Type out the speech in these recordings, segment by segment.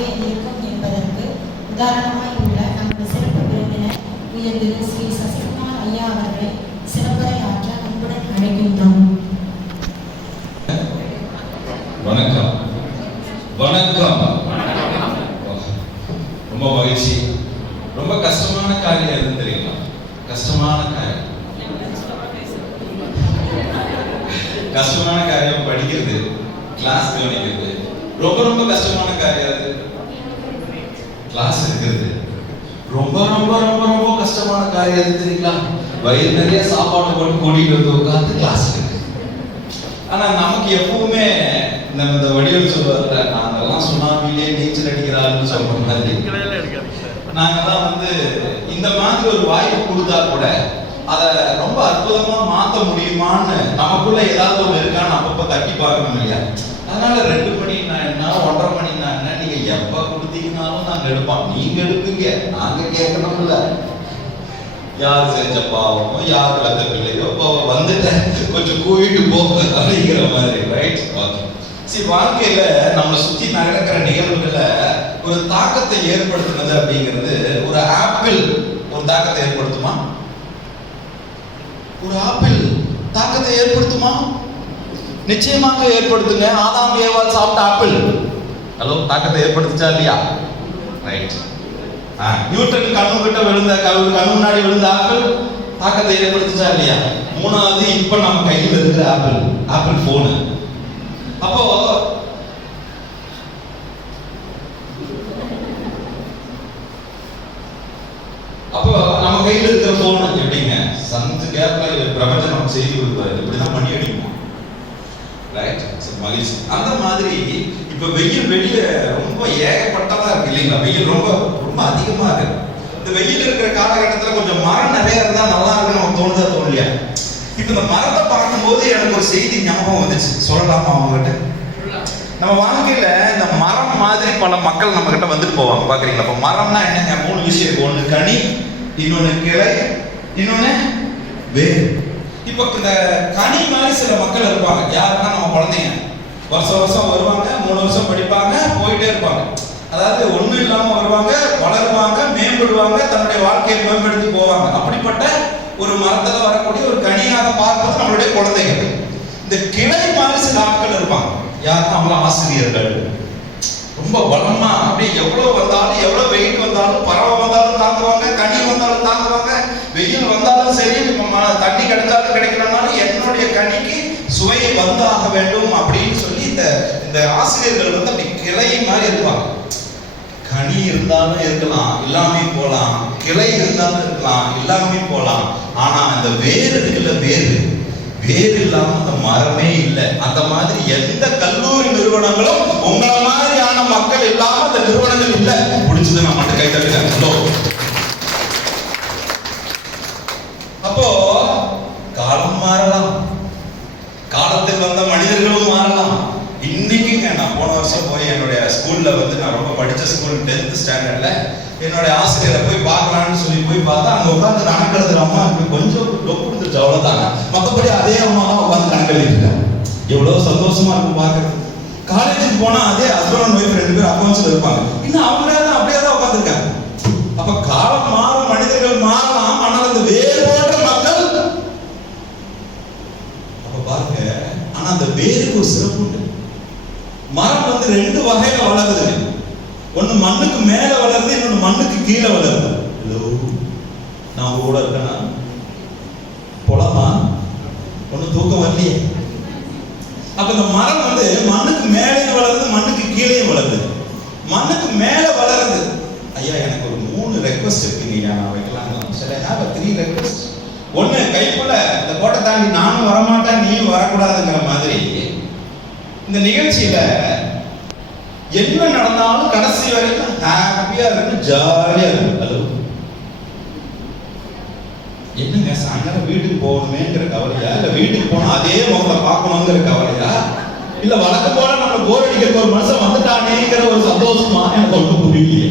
வாழ்க்கையே இருக்கும் என்பதற்கு உதாரணமாய் உள்ள நமது சிறப்பு விருந்தினர் உயர்திரு ஸ்ரீ சசிகுமார் ஐயா அவர்களை சிறப்புரை ஆற்ற அன்புடன் அழைக்கின்றோம். வணக்கம். வணக்கம். ரொம்ப மகிழ்ச்சி. ரொம்ப கஷ்டமான காரியம் எதுன்னு தெரியுங்களா? கஷ்டமான காரியம் படிக்கிறது, கிளாஸ் கவனிக்கிறது. ரொம்ப ரொம்ப கஷ்டமான காரியம் அது. கிளாஸ் இருக்கிறது ரொம்ப ரொம்ப ரொம்ப ரொம்ப கஷ்டமான காரியம் எது தெரியுங்களா? வயிறு நிறைய சாப்பாடு போட்டு கூட்டிட்டு வந்து உட்காந்து கிளாஸ் இருக்கு. ஆனா நமக்கு எப்பவுமே இந்த வடிவல் சொல்வார்ல, நாங்கெல்லாம் சுனாமிலே நீச்சல் அடிக்கிறாருன்னு சொல்ற மாதிரி நாங்கெல்லாம் இந்த மாதிரி ஒரு வாய்ப்பு கொடுத்தா கூட அதை ரொம்ப அற்புதமா மாத்த முடியுமான்னு நமக்குள்ள ஏதாவது ஒன்று இருக்கான்னு அப்பப்ப தட்டி பார்க்கணும் இல்லையா? அதனால 2 மணின்னா என்ன, 1:30 மணின்னா என்ன, நீங்க எப்ப கொடுத்தீங்கன்னாலும் நாங்க எடுப்போம். நீங்க எடுப்பீங்க, நாங்க கேட்கணும்ல. யார் செஞ்ச பாவமோ, யார் வளர்த்த பிள்ளையோ வந்துட்டேன் கொஞ்சம் கூவிட்டு போக அப்படிங்கிற மாதிரி, ரைட்? ஓகே. சரி, வாழ்க்கையில நம்மளை சுத்தி நடக்கிற நிகழ்வுகளை ஒரு தாக்கத்தை ஏற்படுத்துறது அப்படிங்கிறது, ஒரு ஆப்பிள் ஒரு தாக்கத்தை ஏற்படுத்துமா? ஒரு ஆப்பிள் தாக்கத்தை ஏற்படுத்துமா? நிச்சயமாக ஏற்படுத்துங்க. ஆதாம் ஏவாள் சாப்பிட்ட ஆப்பிள் ஹலோ தாக்கத்தை ஏற்படுத்துச்சா இல்லையா? ரைட். நியூட்டன் கண்ணு முன்னாடி விழுந்த ஆப்பிள் தாக்கத்தை ஏற்படுத்துச்சா இல்லையா? 3வது இப்ப நம்ம கையில் இருக்கிற ஆப்பிள் போனு. அப்போ நம்ம கையில் இருக்கிற போன் எப்படிங்க சந்து கேப்ல பிரபஞ்சம் நமக்கு செய்தி கொடுப்பாரு. இப்படிதான் மணி அடிக்குமா? ரைட். மகிழ்ச்சி. அந்த மாதிரி இப்ப வெயில் வெளியே ரொம்ப ஏகப்பட்டதா இருக்கு இல்லைங்களா? வெயில் ரொம்ப ரொம்ப அதிகமா இருக்கு. இந்த வெயில் இருக்கிற காலகட்டத்தில் கொஞ்சம் மரம் நிறைய இருந்தா நல்லா இருக்குன்னு நமக்கு தோணுதா தோணலையா? இப்ப இந்த மரத்தை பார்க்கும்போது எனக்கு ஒரு செய்தி ஞாபகம் வந்துச்சு. சொல்லலாமா அவங்ககிட்ட? நம்ம வாழ்க்கையில இந்த மரம் மாதிரி பல மக்கள் நம்ம கிட்ட வந்துட்டு போவாங்க, பாக்குறீங்களா? இப்ப மரம்னா என்னங்க? 3 விஷயம் இருக்கு. ஒண்ணு கனி, இன்னொன்னு கிளை, இன்னொன்னு வேர். இப்ப இந்த கனி மாதிரி சில மக்கள் இருப்பாங்க. யாருன்னா நம்ம குழந்தைங்க. வருஷம் வருவாங்க, 3 வருஷம் படிப்பாங்க, போயிட்டே இருப்பாங்க. அதாவது ஒண்ணும் இல்லாம வருவாங்க, வளருவாங்க, மேம்படுவாங்க, தன்னுடைய வாழ்க்கையை மேம்படுத்தி போவாங்க. அப்படிப்பட்ட ஒரு மரத்துல வரக்கூடிய ஒரு கனியாக பார்ப்பது நம்மளுடைய குழந்தைகள். இந்த கிளை மாதிரி சில ஆட்கள் இருப்பாங்க. யாருன்னா அவங்கள ஆசிரியர்கள். ரொம்ப பலமா அப்படியே எவ்வளவு வந்தாலும், எவ்வளவு வெயிட் வந்தாலும், பறவை வந்தாலும் தாங்குவாங்க, கனி வந்தாலும் தாங்குவாங்க, வெயில் வந்தாலும் சரி, தண்ணி கிடைச்சாலும் கிடைக்கலனாலும் என்னுடைய கனிக்கு சுவையை வந்தாக வேண்டும் அப்படின்னு சொல்லி இந்த ஆசிரியர்கள் அப்படி கிளை மாதிரி இருப்பாங்க. கனி இருந்தாலும் இருக்கலாம், இல்லாமே போலாம். கிளை இருந்தாலும் இருக்கலாம், இல்லாமே போலாம். ஆனா இந்த வேறு இருக்குல்ல, வேறு இல்லாம அந்த மரமே இல்லை. அந்த மாதிரி எந்த கல்லூரி நிறுவனங்களும் உங்களை மாதிரியான மக்கள் இல்லாம அந்த நிறுவனங்கள் இல்லை. பிடிச்சது நான் மட்டும் கை தட்டுறேன். அப்போ காலம் மாறலாம், காலத்தில் வந்த மனிதர்களும் மாறலாம். இன்னைக்குங்க நான் போன வருஷம் போய் என்னுடைய ஸ்கூல்ல நான் ரொம்ப படிச்ச ஸ்கூல் 10th ஸ்டாண்டர்ட்ல என்னுடைய ஆசிரியரை போய் பார்க்கலான்னு சொல்லி போய் பார்த்தா அங்க உட்காந்து கணக்கு எழுதுற அம்மா கொஞ்சம் டொப்பு கொடுத்துருச்சு, அவ்வளவுதாங்க. மற்றபடி அதே அம்மா தான் உட்காந்து கணக்கு எழுதிருக்காங்க. எவ்வளவு சந்தோஷமா இருக்கும் பார்க்கறது. காலேஜுக்கு போனா அதே ஹஸ்பண்ட் ஒய்ஃப் 2 பேர் அக்கௌண்ட்ஸ்ல இருப்பாங்க. இன்னும் அவங்களே தான் அப்படியே தான் உட்காந்துருக்காங்க. அப்ப காலம் மாறும், மனிதர்கள் மாறலாம், ஆனால் அந்த வேறுபட்ட மக்கள் அப்ப பாருங்க. ஆனா அந்த வேருக்கு ஒரு சிறப்பு உண்டு. மரம் 2 வகையில வளருது. ஒண்ணு மண்ணுக்கு மேல வளருது, இன்னொன்னு மண்ணுக்கு கீழே வளருது. நான் கூட இருக்கேன்னா போலாமா? ஒண்ணு தூக்கம் வரலையே. அப்ப இந்த மரம் மண்ணுக்கு மேலேயும் வளருது, மண்ணுக்கு கீழேயும் வளருது. மண்ணுக்கு மேல வளருது. ஐயா எனக்கு ஒரு 3 ரெக்வஸ்ட் இருக்குங்க, நான் வைக்கலாங்களா? சரி, I have 3 ரெக்வஸ்ட். ஒண்ணு, கைக்குள்ள இந்த கோட்டை தாண்டி நானும் வரமாட்டேன், நீயும் வரக்கூடாதுங்கிற மாதிரி இந்த நிகழ்ச்சியில என்ன நடந்தாலும் கடைசி வரைக்கும் ஹாப்பியா இருக்கு, ஜாலியா இருக்கு. ஹலோ, என்னங்க சாயங்காலம் வீட்டுக்கு போகணுமேங்கிற கவலையா, இல்ல வீட்டுக்கு போனா அதே முகத்தை பார்க்கணுங்கிற கவலையா, இல்ல வழக்கம் போல நம்ம போர் அடிக்கிறதுக்கு ஒரு மனுஷன் வந்துட்டானேங்கிற ஒரு சந்தோஷமா? எனக்கு ஒன்றும் புரியலையே.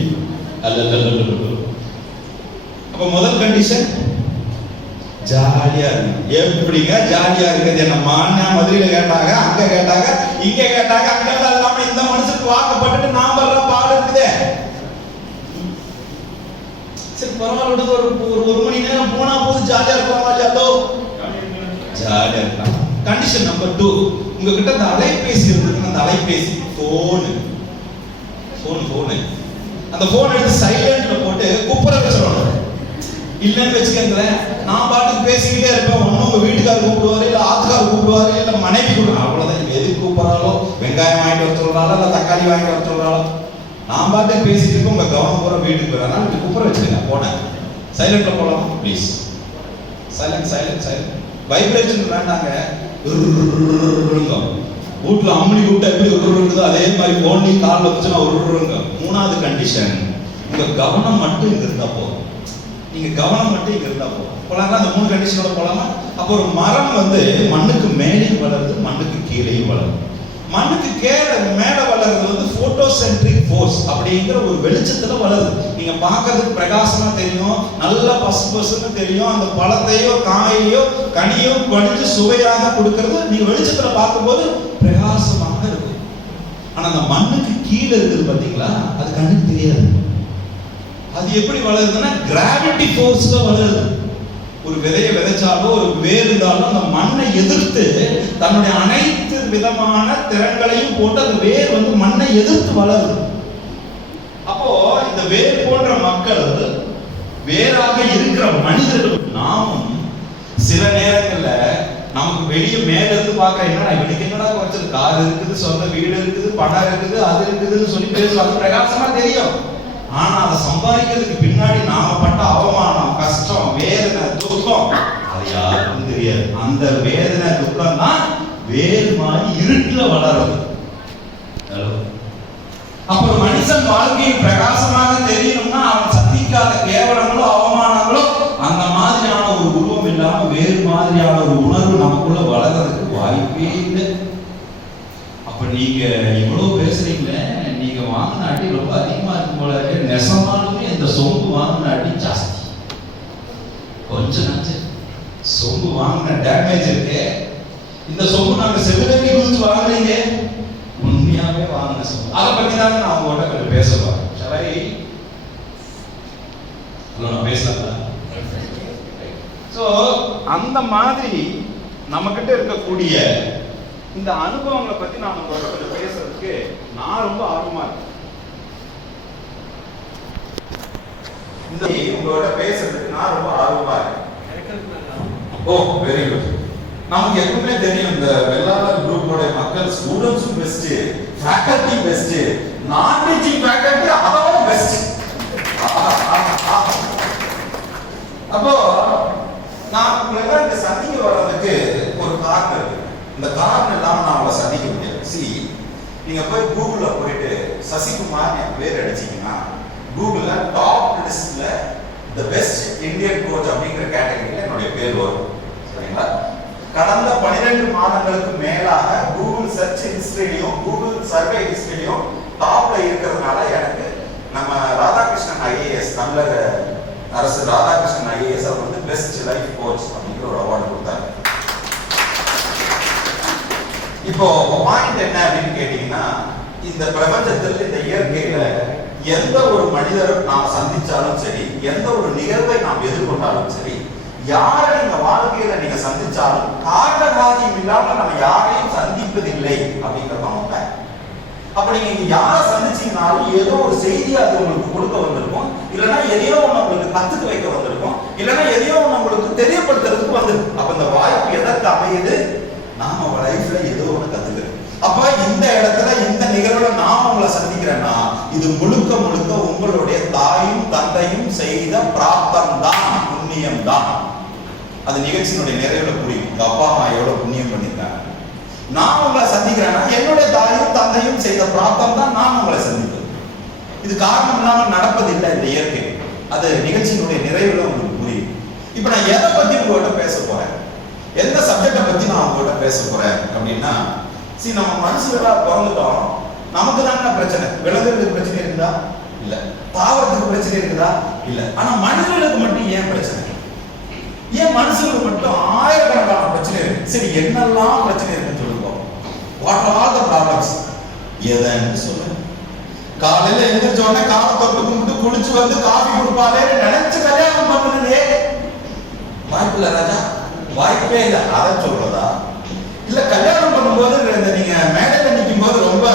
அப்ப முதல் கண்டிஷன் ஜாலியா இருக்கு. எப்படிங்க ஜாலியா இருக்குது? என்ன மாநில மதுரையில கேட்டாங்க, அங்க கேட்டாங்க, இங்க கேட்டாங்க, அங்க இல்லாம இந்த மனுஷனுக்கு வாக்கப்பட்டு நாம எல்லாம் பாடு இருக்குதே. ஜாலியா இருக்கலாமா இல்லையா? ஜாலியா இருக்கலாம். கண்டிஷன் நம்பர் 2, உங்ககிட்ட அந்த அலைபேசி இருக்கு, அந்த அலைபேசி போனு அந்த போன் எடுத்து சைலண்ட்ல போட்டு குப்புற வச்சிடணும். இல்லன்னு வச்சுக்கங்களேன், நான் பாட்டுக்கு பேசிக்கிட்டே இருப்பேன். ஒன்னும் உங்க வீட்டுக்காரர் கூப்பிடுவாரு, இல்ல ஆத்துக்காரர் கூப்பிடுவாரு, இல்ல மனைவி கூப்பிடுவாங்க. அவ்வளவுதான். எது கூப்பிடுறாலோ, வெங்காயம் வாங்கிட்டு வர சொல்றாளோ, இல்ல தக்காளி வாங்கிட்டு வர சொல்றாளோ, நான் பாட்டுக்கு பேசிட்டு இருக்கேன். உங்க கவனம் பூரா வீட்டுக்கு போறேன். இப்படி குப்புற வச்சுருங்க. போனேன் சைலண்ட்ல போலாம் ப்ளீஸ். சைலண்ட். வைப்ரேஷன் வேண்டாங்க. வீட்டுல அம்மனி கூப்பிட்டு எப்படி இருக்குதோ அதே மாதிரி போன்லையும் காலில் வச்சுன்னா உருங்க. 3வது கண்டிஷன், உங்க கவனம் மட்டும் இங்க இருந்தா போதும். நீங்க கவனம் மட்டும் இங்க இருந்தா போதும். போலாங்களா? அந்த 3 கண்டிஷனோட போலாமா? அப்போ ஒரு மரம் வந்து மண்ணுக்கு மேலேயும் வளருது, மண்ணுக்கு கீழேயும் வளருது. மண்ணுக்கு மேல வளர்றது வந்து போட்டோசென்ட்ரிக் ஃபோர்ஸ் அப்படிங்கிற ஒரு வெளிச்சத்துல வளருது. நீங்க பார்க்கிறதுக்கு பிரகாசமா தெரியும், நல்லா பசுன்னு தெரியும். அந்த பழத்தையோ காயையோ கனியோ கடிச்சு சுவையாக கொடுக்கறது நீங்க வெளிச்சத்துல பார்க்கும்போது பிரகாசமாக இருக்கும். ஆனா அந்த மண்ணுக்கு கீழே இருக்குது பாத்தீங்களா, அது கண்ணுக்கு தெரியாது. அது எப்படி வளருதுன்னா கிராவிட்டி ஃபோர்ஸ்ல வளருது. ஒரு விதையை விதைச்சாலோ ஒரு வேர் இருந்தாலும் அந்த மண்ணை எதிர்த்து தன்னுடைய அனைத்து விதமான திறன்களையும் போட்டு அந்த வேர் வந்து மண்ணை எதிர்த்து வளருது. அப்போ இந்த வேர் போன்ற மக்கள், வேறாக இருக்கிற மனிதர்கள் நாமும் சில நேரங்கள்ல நமக்கு வெளியே மேல இருந்து பார்க்க என்னடா இவனுக்கு என்னடா குறைச்சது, கார் இருக்குது, சொந்த வீடு இருக்குது, பணம் இருக்குது, அது இருக்குதுன்னு சொல்லி பேசுவோம். அது பிரகாசமா தெரியும். ஆனா அதை சம்பாதிக்கிறதுக்கு பின்னாடி நாம பட்ட அவமானம், கஷ்டம், வேதனை, துக்கம் அது யாருக்கும் தெரியாது. அந்த வேதனை துக்கம் தான் வேறு மாதிரி இருட்டுல வளருது. அப்புறம் மனுஷன் வாழ்க்கையை பிரகாசமாக தெரியணும்னா அவன் சந்திக்காத கேவலங்களோ அவமானங்களோ அந்த மாதிரியான ஒரு உருவம் இல்லாம வேறு மாதிரியான ஒரு உணர்வு நமக்குள்ள வளர்றதுக்கு வாய்ப்பே இல்லை. அப்ப நீங்க இவ்வளவு பேசுறீங்களே, நீங்க வாங்கின அடி ரொம்ப அதிகமா இருக்கும் போல இருக்கு. நெசமாலுமே இந்த சொம்பு வாங்கின அடி ஜாஸ்தி. கொஞ்சம் நாச்சு சொம்பு வாங்கின டேமேஜ் இருக்கு. இந்த சொம்பு நாங்க செவிலி குறித்து வாங்குறீங்க, உண்மையாவே வாங்கின சொம்பு. அதை பத்தி தாங்க நான் உங்கள்கிட்ட கொஞ்சம் பேச போறேன். சரி, நான் பேசலாம். சோ அந்த மாதிரி நம்ம கிட்ட இருக்கக்கூடிய இந்த அனுபவங்களை பத்தி நான் உங்களோட கொஞ்சம் பேசுறதுக்கு நான் ரொம்ப ஆர்வமா இருக்கேன். இந்த உங்களோட பேசுறதுக்கு நான் ரொம்ப ஆர்வமா இருக்கேன். ஓ வெரி குட். நமக்கு எப்பவுமே தெரியும் இந்த வெள்ளாளர் குரூப்போட மக்கள் ஸ்டூடெண்ட்ஸும் பெஸ்ட், ஃபேக்கல்டி பெஸ்ட், நான் டீச்சிங் ஃபேக்கல்டி அதோட பெஸ்ட். அப்போ நான் உங்களை இந்த சந்திக்க வர்றதுக்கு ஒரு காரணம் இருக்கு. இந்த காரணம் இல்லாம நான் அவங்களை சந்திக்க முடியாது. நீங்க போய் கூகுள்ல போயிட்டு சசிகுமார் என் பேர் அடிச்சீங்கன்னா கூகுள்ல டாப் லிஸ்ட்ல தி பெஸ்ட் இந்தியன் கோச் அப்படிங்கிற கேட்டகரியில என்னுடைய பேர் வரும். சரிங்களா? கடந்த 12 மாதங்களுக்கு மேலாக கூகுள் சர்ச் ஹிஸ்டரியிலையும் கூகுள் சர்வே ஹிஸ்டரியிலையும் டாப்ல இருக்கிறதுனால எனக்கு நம்ம ராதாகிருஷ்ணன் ஐஏஎஸ், தமிழக அரசு ராதாகிருஷ்ணன் ஐஏஎஸ் அவர் வந்து பெஸ்ட் லைஃப் கோச் அப்படிங்கிற ஒரு அவார்டு கொடுத்தாங்க. இப்போ பாயிண்ட் என்ன அப்படின்னு கேட்டீங்கன்னா, இந்த பிரபஞ்சத்தில் இந்த இயற்கையில எந்த ஒரு மனிதரும் நாம் சந்திச்சாலும் சரி, எந்த ஒரு நிகழ்வை நாம் எதிர்கொண்டாலும் சரி, யாரை நீங்க வாழ்க்கையில நீங்க சந்திச்சாலும் காரணவாதியம் இல்லாம நம்ம யாரையும் சந்திப்பதில்லை அப்படிங்கிறது உண்மை. அப்ப நீங்க யாரை சந்திச்சீங்கனாலும் ஏதோ ஒரு செய்தி அது உங்களுக்கு கொடுக்க வந்திருக்கும், இல்லைன்னா எதையோ ஒண்ணு உங்களுக்கு கத்துக்க வைக்க வந்திருக்கும், இல்லைன்னா எதையோ ஒண்ணு உங்களுக்கு தெரியப்படுத்துறதுக்கு வந்திருக்கும். அப்ப இந்த வாய்ப்பு எதற்கு அமையுது? நாம லைஃப்ல ஏதோ ஒண்ணு கத்துக்கிறோம். அப்ப இந்த இடத்துல இந்த நிகழ்வுல நான் உங்களை சந்திக்கிறேன்னா இது முழுக்க முழுக்க உங்களுடைய தாயும் தந்தையும் செய்த பிராப்தம் தான், புண்ணியம் தான். அது நிகழ்ச்சியினுடைய நிறைவுல புரியும். உங்க அப்பா அம்மா எவ்வளவு புண்ணியம் பண்ணிருக்காங்க. நான் உங்களை சந்திக்கிறேன்னா என்னுடைய தாயும் தந்தையும் செய்த பிராப்தம் தான் நான் உங்களை சந்திப்பது. இது காரணம் இல்லாமல் நடப்பதில்லை இந்த இயற்கை. அது நிகழ்ச்சியினுடைய நிறைவுல உங்களுக்கு புரியும். இப்ப நான் எதை பத்தி உங்கள்கிட்ட பேச போறேன், எந்த சப்ஜெக்டை பத்தி நான் உங்கள்கிட்ட பேச போறேன் அப்படின்னா, நம்ம மனுஷங்களா பிறந்துட்டோம், நமக்கு தானே பிரச்சனை. விலங்குகளுக்கு பிரச்சனை இருக்குதா? இல்ல. தாவரத்துக்கு பிரச்சனை இருக்குதா? இல்ல. ஆனா மனிதர்களுக்கு மட்டும் ஏன் பிரச்சனை? ஏன் மனுஷங்களுக்கு மட்டும் ஆயிரக்கணக்கான பிரச்சனை இருக்கு? சரி, என்னெல்லாம் பிரச்சனை இருக்குன்னு சொல்லுங்க. What are all the problems? எதன்னு சொல்லுங்க. காலையில எந்திரிச்ச உடனே காலை தொட்டு கும்பிட்டு குளிச்சு வந்து காபி கொடுப்பாலே நினைச்சு கல்யாணம் பண்ணனே. What வாய்ப்பில்லை ராஜா, வாய்ப்பே இல்லை. அதை சொல்றதா? இல்ல கல்யாணம் பண்ணும்போது நீங்க மேடையில நிற்கும் போது ரொம்ப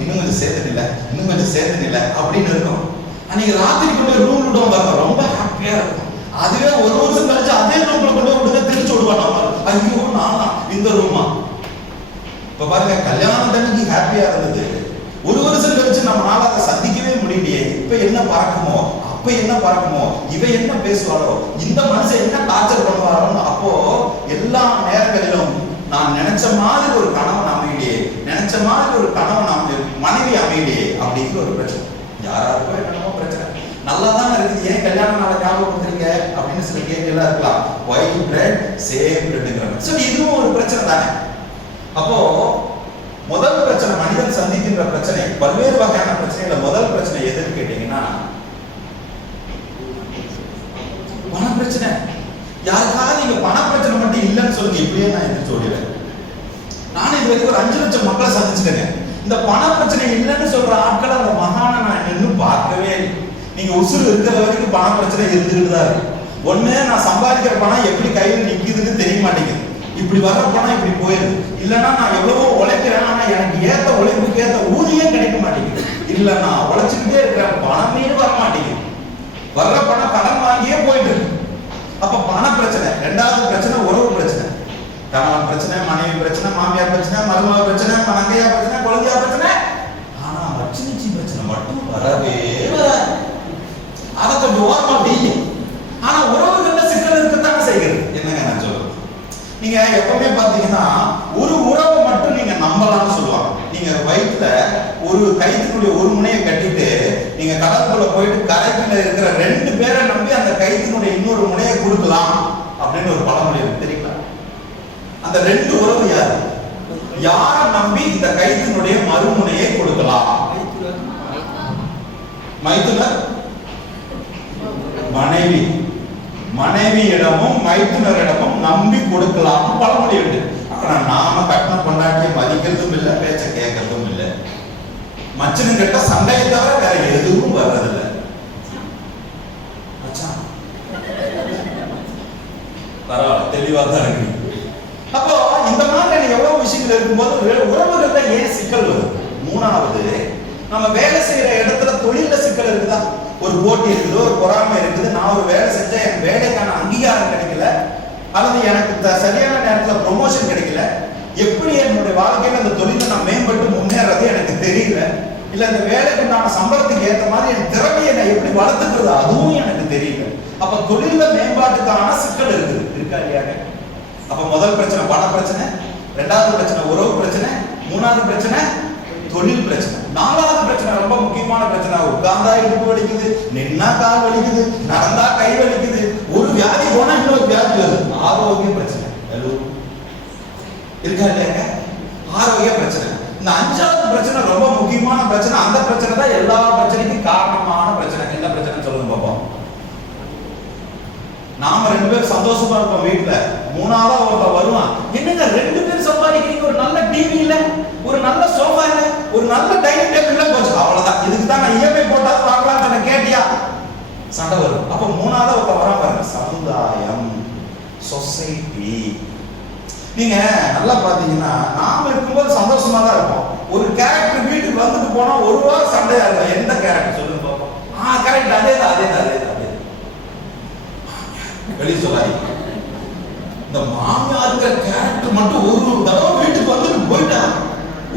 இன்னும் கொஞ்சம் சேர்த்து இல்லை, இன்னும் கொஞ்சம் சேர்த்து இல்லை அப்படின்னு இருக்கும். அன்னைக்கு ராத்திரி கொண்டு போய் ரூம் விடுவோம் பாருங்க, ரொம்ப ஹாப்பியா இருக்கும். அதுவே ஒரு வருஷம் கழிச்சு அதே ரூம்ல கொண்டு போய் விடுங்க, திருச்சி விடுவாங்க. ஐயோ நானா இந்த ரூமா? இப்ப பாருங்க, கல்யாணத்தன்னைக்கு ஹாப்பியா இருந்தது, ஒரு வருஷம் கழிச்சு நம்மளால அதை சந்திக்கவே முடியலையே. இப்ப என்ன பறக்குமோ, அப்ப என்ன பறக்குமோ, இவ என்ன பேசுவாரோ, இந்த மனுஷன் என்ன டார்ச்சர் பண்ணுவாரோன்னு. அப்போ எல்லா நேரங்களிலும் நான் நினைச்ச மாதிரி ஒரு கணவன் அமையிலே, நினைச்ச மாதிரி ஒரு கணவன் மனைவி அமையிலே அப்படிங்கிற ஒரு பிரச்சனை. யாராருக்கோ என்னமோ பிரச்சனை. நல்லா தான் இருக்குது, ஏன் கல்யாணம் நாளை ஞாபகப்படுத்துறீங்க அப்படின்னு சில கேள்வியெல்லாம் இருக்கலாம். ஒயிட் பிரெட் சேம் பிரெட்ங்கிறாங்க. சரி, இதுவும் ஒரு பிரச்சனை தானே. அப்போ முதல் பிரச்சனை, மனிதன் சந்திக்கின்ற பிரச்சனை, பல்வேறு வகையான பிரச்சனைகள். முதல் பிரச்சனை எதுன்னு கேட்டீங்கன்னா பண பிரச்சனை. யாருக்காவது நீங்க பண பிரச்சனை மட்டும் இல்லைன்னு சொல்லுங்க, இப்படியே நான் எதிர்த்து ஓடிடுறேன். நானும் இது வரைக்கும் ஒரு 5 லட்சம் மக்களை சந்திச்சுட்டேன். இந்த பண பிரச்சனை இல்லைன்னு சொல்ற ஆட்களை அந்த மகானை நான் இன்னும் பார்க்கவே இல்லை. நீங்க உசுறு இருக்கிற வரைக்கும் பண பிரச்சனை இருந்துகிட்டு தான் இருக்கு. ஒண்ணு, நான் சம்பாதிக்கிற பணம் எப்படி கையில் நிக்குதுன்னு தெரிய மாட்டேங்குது, இப்படி வர்ற பணம் இப்படி போயிருது. இல்லைன்னா நான் எவ்வளவோ உழைக்கிறேன், ஆனா எனக்கு ஏத்த உழைப்புக்கு ஏத்த ஊதியம் கிடைக்க மாட்டேங்குது. இல்ல நான் உழைச்சுக்கிட்டே இருக்கிறேன், பணமே வர மாட்டேங்குது, வர்ற பணம் கடன் வாங்கியே போயிட்டு இருக்கு. அப்ப பண பிரச்சனை. ரெண்டாவது பிரச்சனை உறவு பிரச்சனை. கணவன் பிரச்சனை, மனைவி பிரச்சனை, மாமியார் பிரச்சனை, மருமக பிரச்சனை, நங்கையா பிரச்சனை, குழந்தையா பிரச்சனை. ஆனா மச்சினிச்சி பிரச்சனை மட்டும் வரவே வராது. அதை கொஞ்சம் ஓரமா டெய்லி. ஆனா உறவுகள்ல சிக்கல் இருக்கத்தானே செய்கிறது. என்னங்க நான் சொல்றேன், நீங்க எப்பவுமே பாத்தீங்கன்னா ஒரு உறவை மட்டும் நீங்க நம்பலாம்னு சொல்லுவாங்க. நீங்க வயிற்றுல ஒரு கைத்தினுடைய ஒரு முனையை கட்டிட்டு நீங்க கடலுக்குள்ள போயிட்டு கரைக்குள்ள இருக்கிற 2 பேரை நம்பி அந்த கைத்தினுடைய இன்னொரு முனையை கொடுக்கலாம் அப்படின்னு ஒரு பழமொழி இருக்கு, தெரியுங்களா? அந்த 2 உறவு யாரு? யாரை நம்பி இந்த கைத்தினுடைய மறுமுனையை கொடுக்கலாம்? மைத்துனர், மனைவி. மனைவியிடமும் மைத்துனரிடமும் நம்பி கொடுக்கலாம் பழமொழி உண்டு. ஆனா நாம கட்டின பொண்டாட்டியை மதிக்கிறதும் இல்லை, பேச்ச கேட்கறதும் இல்லை. மச்சனு கிட்ட சண்டையை தவிர வேற எதுவும் வர்றதில்லை. பரவாயில்ல, தெளிவா தான் இருக்கு. அப்போ இந்த மாதிரி எவ்வளவு விஷயங்கள் இருக்கும்போது உறவுகள்ல ஏன் சிக்கல் வருது? மூணாவது, நம்ம வேலை செய்யற இடத்துல தொழில சிக்கல் இருக்குதா? ஒரு போட்டி இருக்குது, ஒரு பொறாமை இருக்குது. நான் ஒரு வேலை செஞ்சா என் வேலைக்கான அங்கீகாரம் கிடைக்கல, அல்லது எனக்கு சரியான நேரத்தில் ப்ரொமோஷன் கிடைக்கல. எப்படி என்னுடைய வாழ்க்கையில அந்த தொழிலை நான் மேம்பட்டு முன்னேறது எனக்கு தெரியல. இல்ல இந்த வேலைக்கு நான் சம்பளத்துக்கு ஏற்ற மாதிரி என் திறமையை நான் எப்படி வளர்த்துக்கிறது அதுவும் எனக்கு தெரியல. அப்ப தொழில மேம்பாட்டுக்கான சிக்கல் இருக்குது, இருக்கா இல்லையாங்க? அப்ப முதல் பிரச்சனை பண பிரச்சனை, ரெண்டாவது பிரச்சனை உறவு பிரச்சனை, மூணாவது பிரச்சனை தொழில் பிரச்சனை, நாலாவது பிரச்சனை ரொம்ப முக்கியமான பிரச்சனை. உட்கார்ந்தா இடுப்பு வலிக்குது, நின்னா கால் வலிக்குது, நடந்தா கை வலிக்குது, ஒரு வியாதி போனா இன்னொரு வியாதி வருது. ஆரோக்கிய பிரச்சனை இருக்கா இல்லையாங்க? ஆரோக்கிய பிரச்சனை. இந்த 5வது பிரச்சனை ரொம்ப முக்கியமான பிரச்சனை. அந்த பிரச்சனை தான் எல்லா பிரச்சனைக்கும் காரணமான பிரச்சனை. என்ன பிரச்சனை சொல்லுங்க பாப்போம். நாம 2 பேரும் சந்தோஷமா இருப்போம் வீட்டுல, மூணாவதா ஒருத்தர் வருவான், என்னங்க 2 பேரும் சம்பாதிக்கிறீங்க, ஒரு நல்ல டிவி இல்ல, ஒரு நல்ல சோஃபா இல்ல, ஒரு நல்ல டைனிங் டேபிள் இல்ல, போச்சு அவ்வளவுதான். இதுக்கு தான் நான் இஎம்ஐ போட்டாலும் வாங்கலாம் சொன்ன, கேட்டியா? சண்டை வரும். அப்ப மூணாவதா ஒருத்தர் வரா பாருங்க, சமுதாயம், சொசைட்டி. நீங்க நல்லா பாத்தீங்கன்னா நாம இருக்கும்போது சந்தோஷமா தான் இருப்போம். ஒரு கேரக்டர் வீட்டுக்கு வந்துட்டு போனா ஒரு வாரம் சண்டையா இருக்கும். எந்த கேரக்டர் சொல்லுங்க பாப்போம். கரெக்ட், அதேதான் அதேதான் அதேதான் வெளியே சொல்லாதீங்க. இந்த மாமியார் இருக்கிற கேரக்டர் மட்டும் ஒரு தடவை வீட்டுக்கு வந்துட்டு போயிட்டா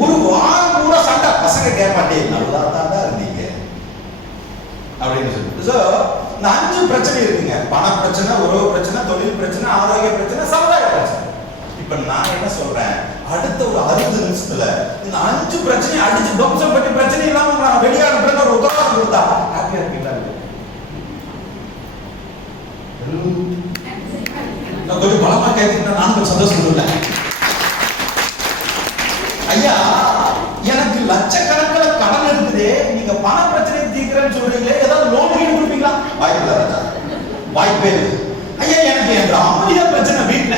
ஒரு வாரம் கூட சண்டை. பசங்க கேட்க மாட்டேன், நல்லா தான் இருந்தீங்க அப்படின்னு சொல்லிட்டு. ஸோ இந்த 5 பிரச்சனை இருக்குங்க. பண பிரச்சனை, உறவு பிரச்சனை, தொழில் பிரச்சனை, ஆரோக்கிய பிரச்சனை, சமுதாய பிரச்சனை. இப்ப நான் என்ன சொல்றேன், அடுத்த ஒரு 60 நிமிஷத்துல இந்த 5 பிரச்சனையை அடிச்சு தம்சம் பற்றி பிரச்சனை இல்லாம நான் வெளியான பிறகு ஒரு உதாரணம் கொடுத்தா ஹாப்பியா இருக்கீங்களா? கொஞ்சம் பலமா கேட்டீங்கன்னா நான் சந்தோஷம் இல்லை. ஐயா, எனக்கு லட்சக்கணக்கில் கடன் இருக்குது, நீங்க பண பிரச்சனையை தீர்க்கிறேன்னு சொல்றீங்களே, ஏதாவது லோன் கொடுப்பீங்களா? வாய்ப்பு ராஜா, வாய்ப்பே இல்லை. ஐயா, எனக்கு என் அம்மையா பிரச்சனை வீட்டுல,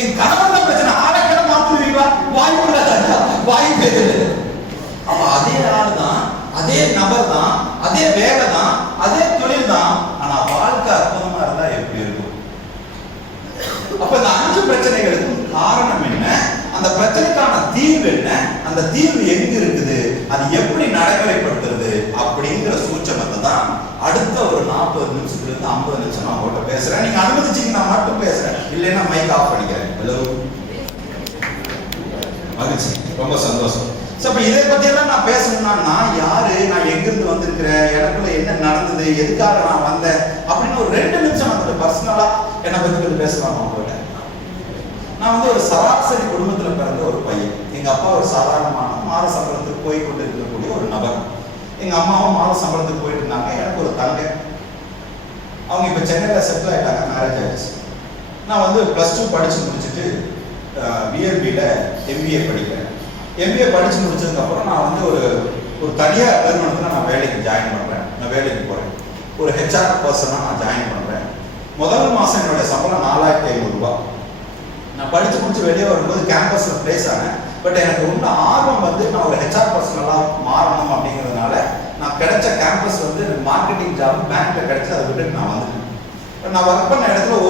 என் கணவன் பிரச்சனை, ஆடக்கிழமை மாத்துவீங்களா? வாய்ப்பு இல்லை ராஜா, வாய்ப்பே இல்லை. அப்ப அதே ஆள் தான், அதே நபர் தான், அதே வேலை தான், அதே தொழில் தான், ஆனா வாழ்க்கை அற்புதமா இருந்தா எப்படி இருக்கும்? பிரச்சனைக்கான தீர்வு என்ன, அந்த தீர்வு எங்க இருக்குது, அது எப்படி நடைமுறைப்படுத்துறது அப்படிங்கிற சூட்சமத்தை தான் அடுத்த ஒரு 40 நிமிஷத்துல இருந்து 50 நிமிஷம் நான் உங்கள்கிட்ட பேசுறேன். நீங்க அனுமதிச்சீங்க நான் மட்டும் பேசுறேன், இல்லைன்னா மைக் ஆஃப் பண்ணிக்கிறேன். ஹலோ, மகிழ்ச்சி, ரொம்ப சந்தோஷம். அப்ப இதை பத்தி எல்லாம் நான் பேசணும்னா நான் யாரு, நான் எங்கிருந்து வந்திருக்கிறேன், எனக்குள்ள என்ன நடந்தது, எதுக்காக நான் வந்தேன் அப்படின்னு ஒரு 2 நிமிஷம் வந்து பர்சனலா என்னை பத்தி கொஞ்சம் பேசலாம் உங்கள்கிட்ட. நான் வந்து ஒரு சராசரி குடும்பத்துல பிறந்த ஒரு பையன். எங்க அப்பா ஒரு சாதாரணமான மாத சம்பளத்துக்கு போய் கொண்டு இருக்கக்கூடிய ஒரு நபர். எங்க அம்மாவும் மாத சம்பளத்துக்கு போயிட்டு இருந்தாங்க. எனக்கு ஒரு தங்கை, அவங்க இப்ப சென்னையில செட்டில் ஆயிட்டாங்க, மேரேஜ் ஆயிடுச்சு. நான் வந்து +2 படிச்சு முடிச்சுட்டு பிஎல்பியில MBA படிக்கிறேன். MBA படிச்சு முடிச்சதுக்கு அப்புறம் நான் வந்து ஒரு தனியார் நிறுவனத்துல நான் வேலைக்கு ஜாயின் பண்றேன். நான் வேலைக்கு போறேன், ஒரு HR பர்சனா நான் ஜாயின் பண்றேன். முதல் மாசம் என்னோட சம்பளம் 4500 ரூபாய். நான் படிச்சு முடிச்சு வெளியே வரும்போது கேம்பஸ்ல பிளேஸ் ஆனேன். பட் எனக்கு ரொம்ப ஆர்வம் வந்து நான் ஒரு HR பர்சனலா மாறணும் அப்படிங்கிறதுனால நான் கிடைச்ச கேம்பஸ் வந்து மார்க்கெட்டிங் ஜாப் பேங்க்ல கிடைச்சு அதை விட்டுட்டு நான் வந்துட்டேன். நான் ஒர்க் பண்ண இடத்துல